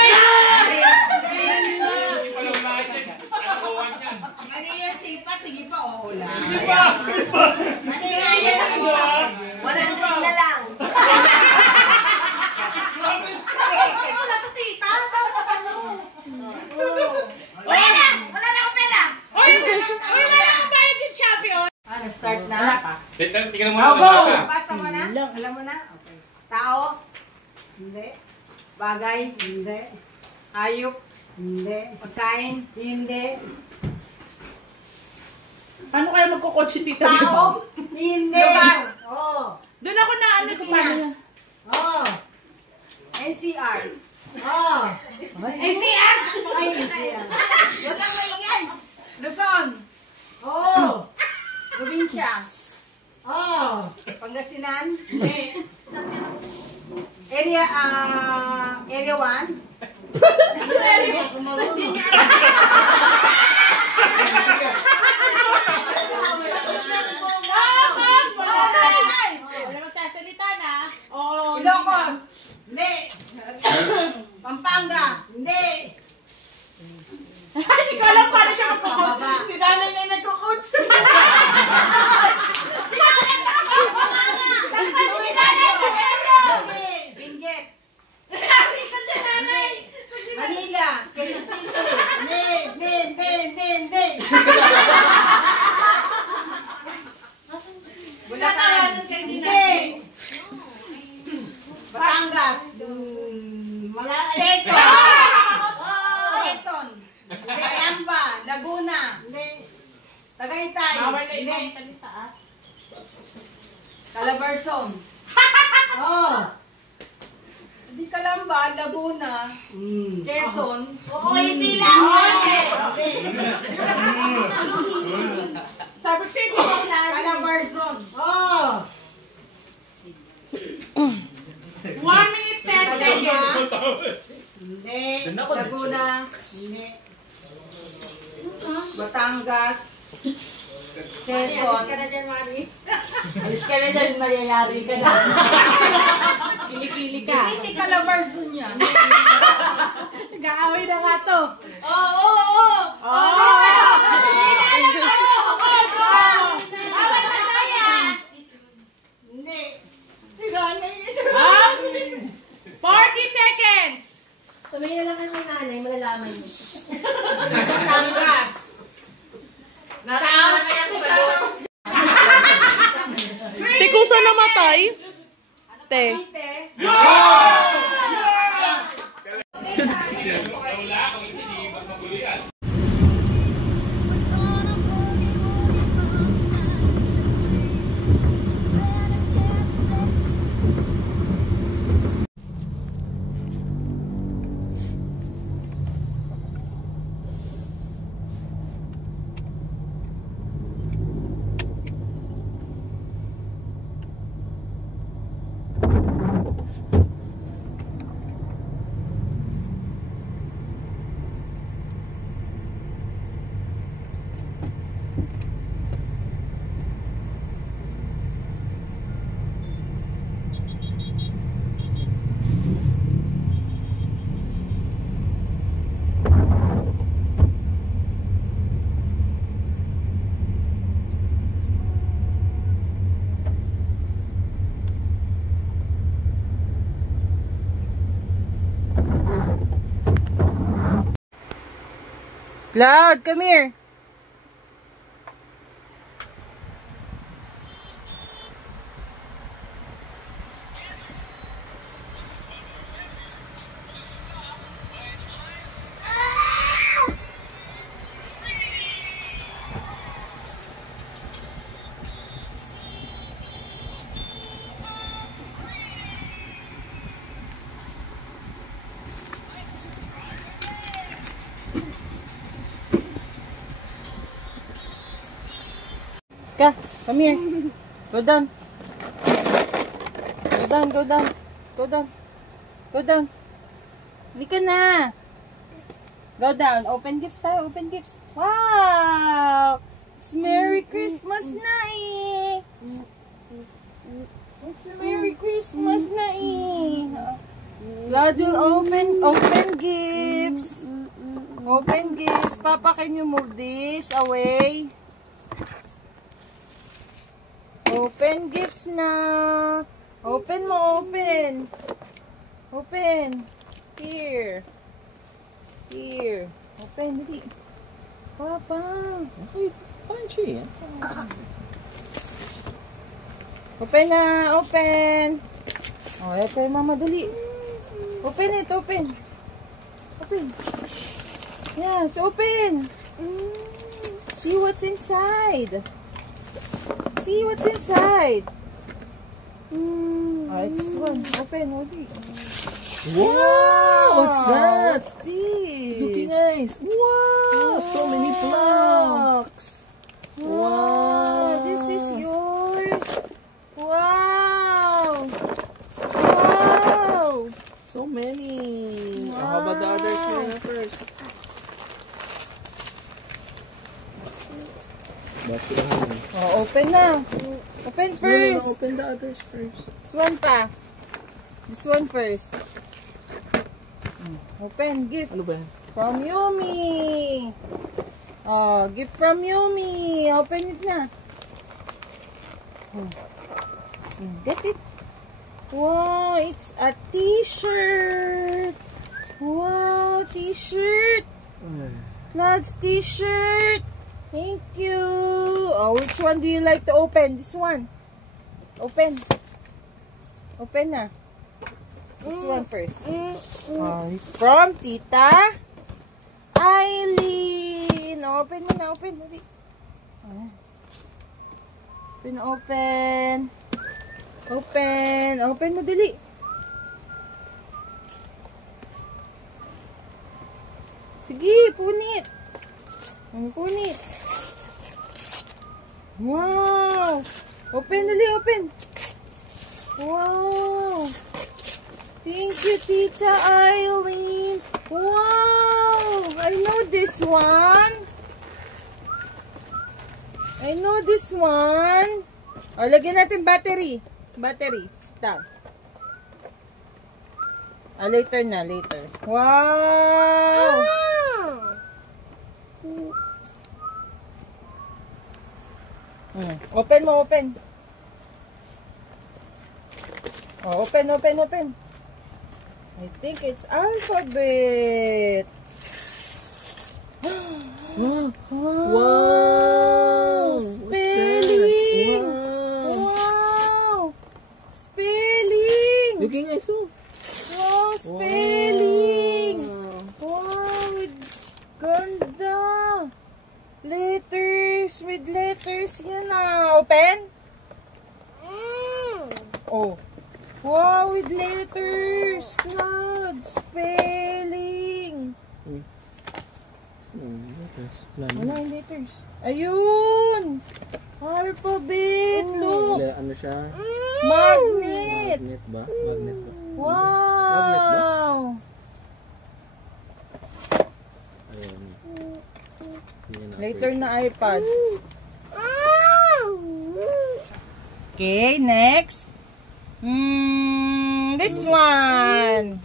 pa lang lahat yan. Kakakuhan yan. Ano yan, sipa? Sige pa, oo lang. Sige pa. Ano yan, sipa? 100 na lang. Ay, wala to, tita. Wala na! Wala na akong pera! Oy, wala akong bayad yung champion. Start na. Tingnan mo na. Go! Basta mo na? Alam mo na? Okay. Tao? Hindi. Bagay? Hindi. Hayop? Hindi. Pagkain? Hindi. Paano kaya magko-coach si Tita Tao? Limang? Hindi. Lugar? Oo. Doon ako na ano kung paano yan. Oo. NCR? Oo. NCR? Ay, NCR. Wala mo ingay! Luzon? Oo. Probinsya? Oo. Pangasinan? Area, area 1? Wala magsasalita na. Oo. Ilocos? Hindi. Pampanga? Hindi. Hindi ko alam paano siya Pababa. magko-coach. Si Danay na yung nagko-coach. Benguet? Manila? Quezon City? Hindi. Bulacan? Hindi. Batangas? Malayo. Quezon? Quezon? Ayamba? Laguna? Hindi. Tagaytay? Bawal na ibang salita ah. Calabarzon? Oo. Hindi Calamba, Laguna, Quezon. Oo, hindi lang. Sabi ko siya, hindi ko lang. Calabarzon. Oo. 1 minute 10 seconds. Hindi. Laguna. Hindi. Batangas. Quezon. Alis ka na dyan, Mari. Alis ka na dyan, mayayari ka na. Kili-kili ka. Hindi Calabarzon yan. Nag-aaway na nga to. Oo. Hindi. 40 seconds. Tumingin na lang kayo ng nanay, malalaman niyo. Batangas. Nasaan na yan sagot? Te, kung saan namatay? Te. Cavite. Cloud, come here. Ka, come here. Go down. Go down, go down. Go down. Go down. Halika na. Go down. Open gifts tayo. Open gifts. Wow! It's Merry Christmas na eh. It's Merry Christmas na eh. Glad you open gifts. Open gifts. Papa, can you move this away? Open gifts na. Open mo, open. Open. Here. Here. Open, dali. Papa. Okay, punchy. Open na, open. Oh, ito yung mama, dali. Open it, open. Open. Yes, open. See what's inside. See what's inside. Alright, this one. Open, Odi. Wow! What's that? What's this? Looking nice. Wow! So many blocks. Wow! This is yours. Wow! Wow! So many. Wow. How about the others first? Oh, open na. Open first. No, open the others first. This one pa. This one first. Open. Gift. Ano ba yan? From Yumi. Oh, gift from Yumi. Open it na. Get it. Wow, it's a t-shirt. Wow, t-shirt. Cloud's t-shirt. Thank you. Oh, which one do you like to open? This one. Open. Open na. This one first. Oh, from Tita Eileen. Open mo na. Open. Open, open. Open. Open mo, dali. Sige, punit. Punit. Wow. Open dali, open. Wow. Thank you, Tita Eileen. Wow. I know this one. I know this one. O, lagyan natin battery. Battery. Stop. Later na, later. Wow! Open mo, open. Oh, open, open, open. I think it's alphabet. Wow! Spelling! Wow! Spelling! Looking I saw. Wow, spelling! Wow, with ganda! Letters, with letters. Yan na. Open? Oh. Wow, with letters. Cloud, spelling. Wala yung letters. Ayun! Alphabet! Look! Ano siya? Magnet! Magnet ba? Magnet ba? Wow! Ayun. Later na iPad. Okay, next. This one.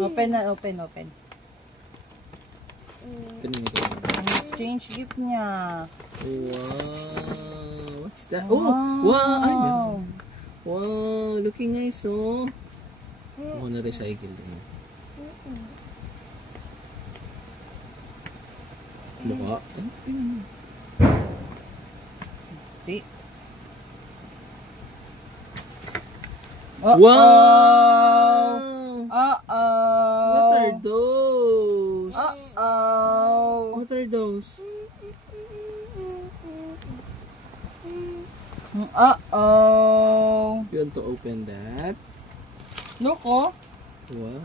Open na, open, open. Exchange gift niya. Wow! What's that? Oh! Wow! Ay, wow! Looking nice, oh! Oh, na-recycle din. Mukha? Hindi. Wow! Uh-oh! What are those? Uh-oh! What are those? Uh-oh! You want to open that? Look, oh! Wow!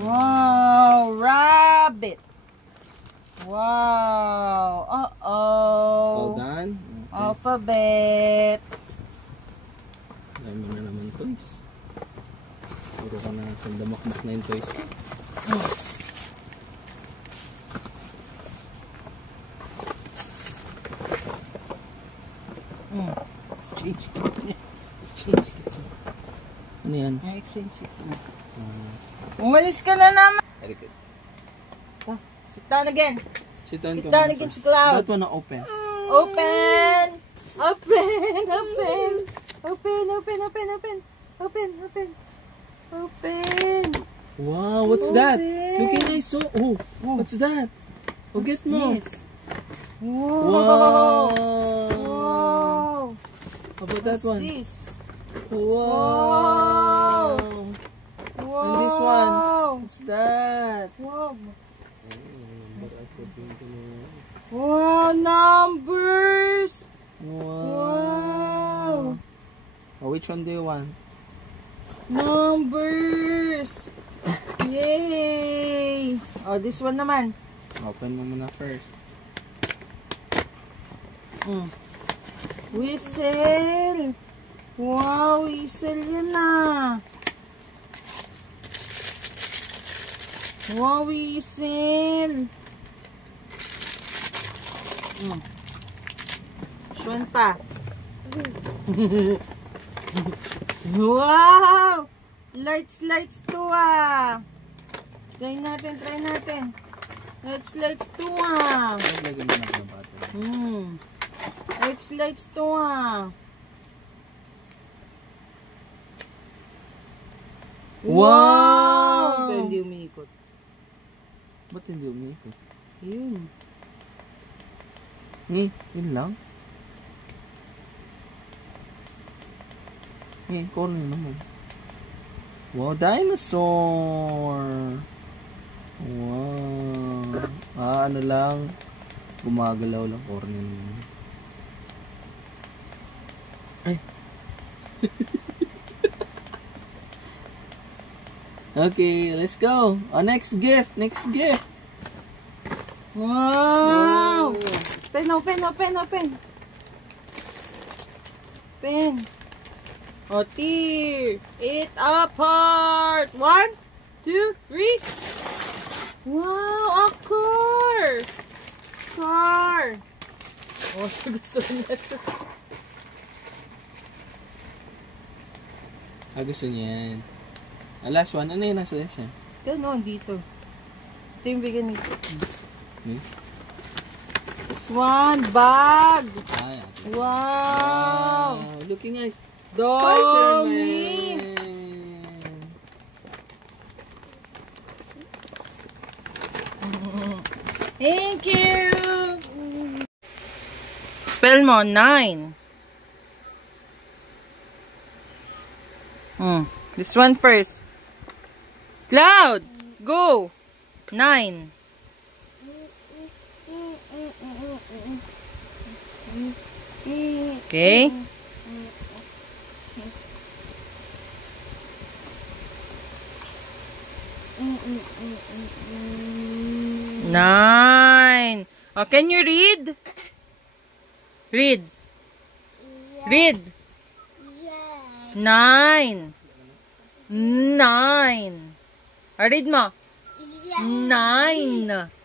Wow! Rabbit! Wow! Uh-oh! All done? Okay. Alphabet! Dami mo na naman toys. Puro ka na sandamakmak na yung toys. Exchange. Exchange. Ano yan? Exchange. Umalis ka na naman! Very good. Sit down again. Sit down, Sit down against cloud. That one na open. Open! Open! Open! Open! Open! Open! Open! Open! Open! Open! Wow, what's that? Looking nice. Oh, what's that? Oh, get mo. Wow! Wow! How about that one? This? Wow! Wow! And this one? What's that? Wow! Wow! Numbers! Wow! Oh, which one do you want? Numbers! Yay! Oh, this one naman. Open mo muna first. Whistle! Wow, whistle yan na. Wow, whistle! Swan pa. Wow! Lights to ah. Try natin. Lights to ah. Lagyan mo na ng battery. Lights to ah. Wow! Pero hindi umiikot. Ba't hindi umiikot? Yun. Yun lang? Corner naman. Wow, dinosaur! Wow! Ano lang? Gumagalaw lang corner naman. Ay! Okay, let's go! Next gift! Wow! Open. O, tear it apart. 1, 2, 3. Wow, a car. Oh, gusto niya. Gusto niyan. Last one. Ano yung nasa isa? Ito, no, dito. Ito yung bigyan nito. This one, bag. Wow. Looking nice. Dami. Thank you. Spell mo, 9. This one first. Cloud, go. 9. Okay. Nine. Oh, can you read? Read. Read. 9. 9. Read mo. 9.